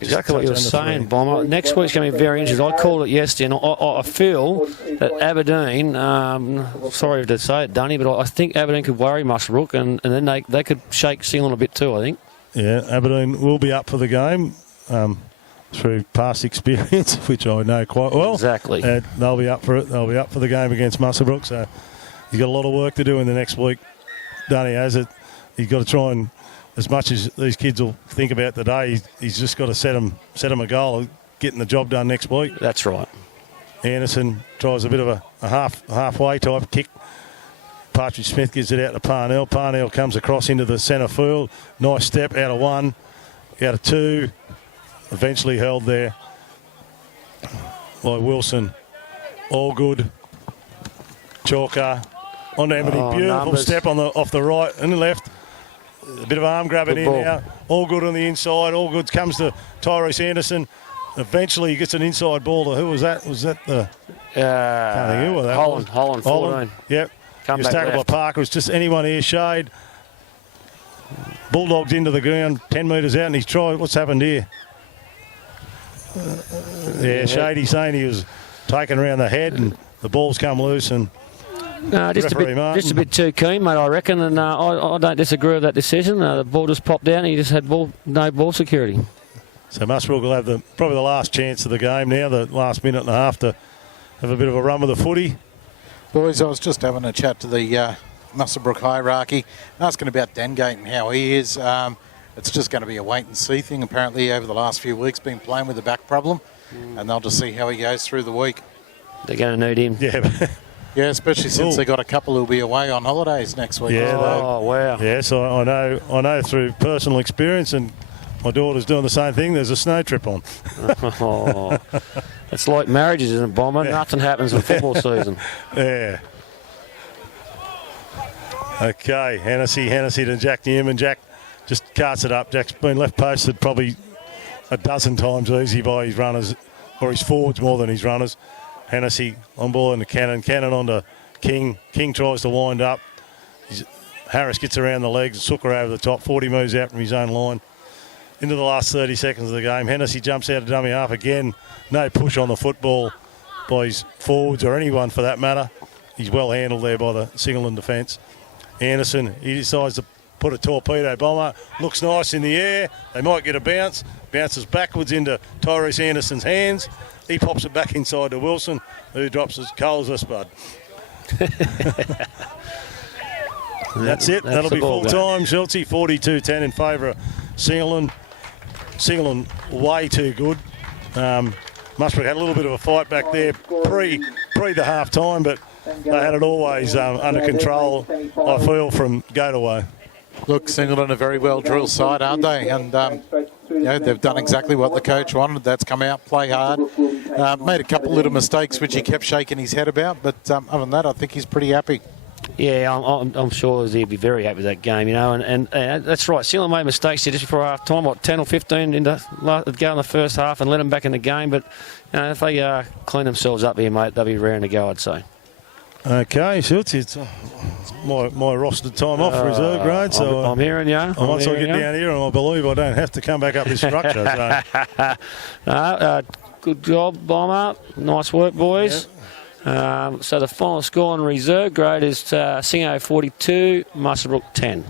Exactly what you were saying, Bomber. Next week's going to be very interesting. I called it yesterday, and I feel that Aberdeen, sorry to say it, Dunny, but I think Aberdeen could worry Muswellbrook, and then they could shake Singleton a bit too, I think. Yeah, Aberdeen will be up for the game through past experience, which I know quite well. Exactly. They'll be up for it. They'll be up for the game against Muswellbrook, so he's got a lot of work to do in the next week. Dunny has it. He's got to try and, as much as these kids will think about today, he's just got to set them a goal of getting the job done next week. That's right. Anderson tries a bit of a halfway type kick. Partridge Smith gives it out to Parnell. Parnell comes across into the centre field. Nice step out of one, out of two. Eventually held there by Wilson. All good. Chalker on Amity. Beautiful numbers. Step off the right and the left. A bit of arm grabbing in now. All good on the inside. All good comes to Tyrese Anderson. Eventually he gets an inside ball to, who was that? Was that the... can't think who was that. Holland, 14. Yep. He was tackled by Parker. It was just anyone here, Shade. Bulldogs into the ground, 10 metres out, and he's tried. What's happened here? Shady saying he was taken around the head and the ball's come loose, and no, just a bit too keen, mate, I reckon, and I don't disagree with that decision. The ball just popped down and he just had no ball security. So Muswellbrook will have probably the last chance of the game now, the last minute and a half, to have a bit of a run with the footy. Boys, I was just having a chat to the Muswellbrook hierarchy, asking about Dengate and how he is. It's just going to be a wait-and-see thing. Apparently, over the last few weeks, been playing with a back problem, and they'll just see how he goes through the week. They're going to need him. Yeah. Yeah, especially since they got a couple who'll be away on holidays next week. Yeah. Oh, wow. Yeah, so I know through personal experience, and my daughter's doing the same thing. There's a snow trip on. It's like marriages, isn't it, Bomber? Yeah. Nothing happens in football season. Yeah. Okay, Hennessy to Jack Newman. Jack just carts it up. Jack's been left posted probably a dozen times easy by his runners, or his forwards more than his runners. Hennessy on ball into Cannon. Cannon on to King. King tries to wind up. Harris gets around the legs. Sucker over the top. 40 moves out from his own line. Into the last 30 seconds of the game. Hennessy jumps out of dummy half again. No push on the football by his forwards or anyone for that matter. He's well handled there by the Singleton defence. Anderson, he decides to put a torpedo bomber. Looks nice in the air. They might get a bounce. Bounces backwards into Tyrese Anderson's hands. He pops it back inside to Wilson, who drops his coals us, bud. That's it. That'll be full time. Chelsea 42-10 in favour of Singleton. Singleton way too good. Muswellbrook had a little bit of a fight back there pre the half time, but they had it always under control, I feel, from gate away. Look, Singleton a very well drilled side, aren't they? And they've done exactly what the coach wanted. That's come out, play hard. Made a couple little mistakes which he kept shaking his head about, but other than that, I think he's pretty happy. Yeah, I'm sure he'd be very happy with that game, and that's right. Singleton made mistakes here just before half time, 10 or 15 into go in the first half and let them back in the game. But if they clean themselves up here, mate, they'll be raring to go, I'd say. Okay, Schultz, it's my rostered time off reserve grade, so I'm hearing you. Once I get down here, and I believe I don't have to come back up this structure. So. Good job, Bomber. Nice work, boys. Yeah. So the final score on reserve grade is Singo 42, Muswellbrook 10.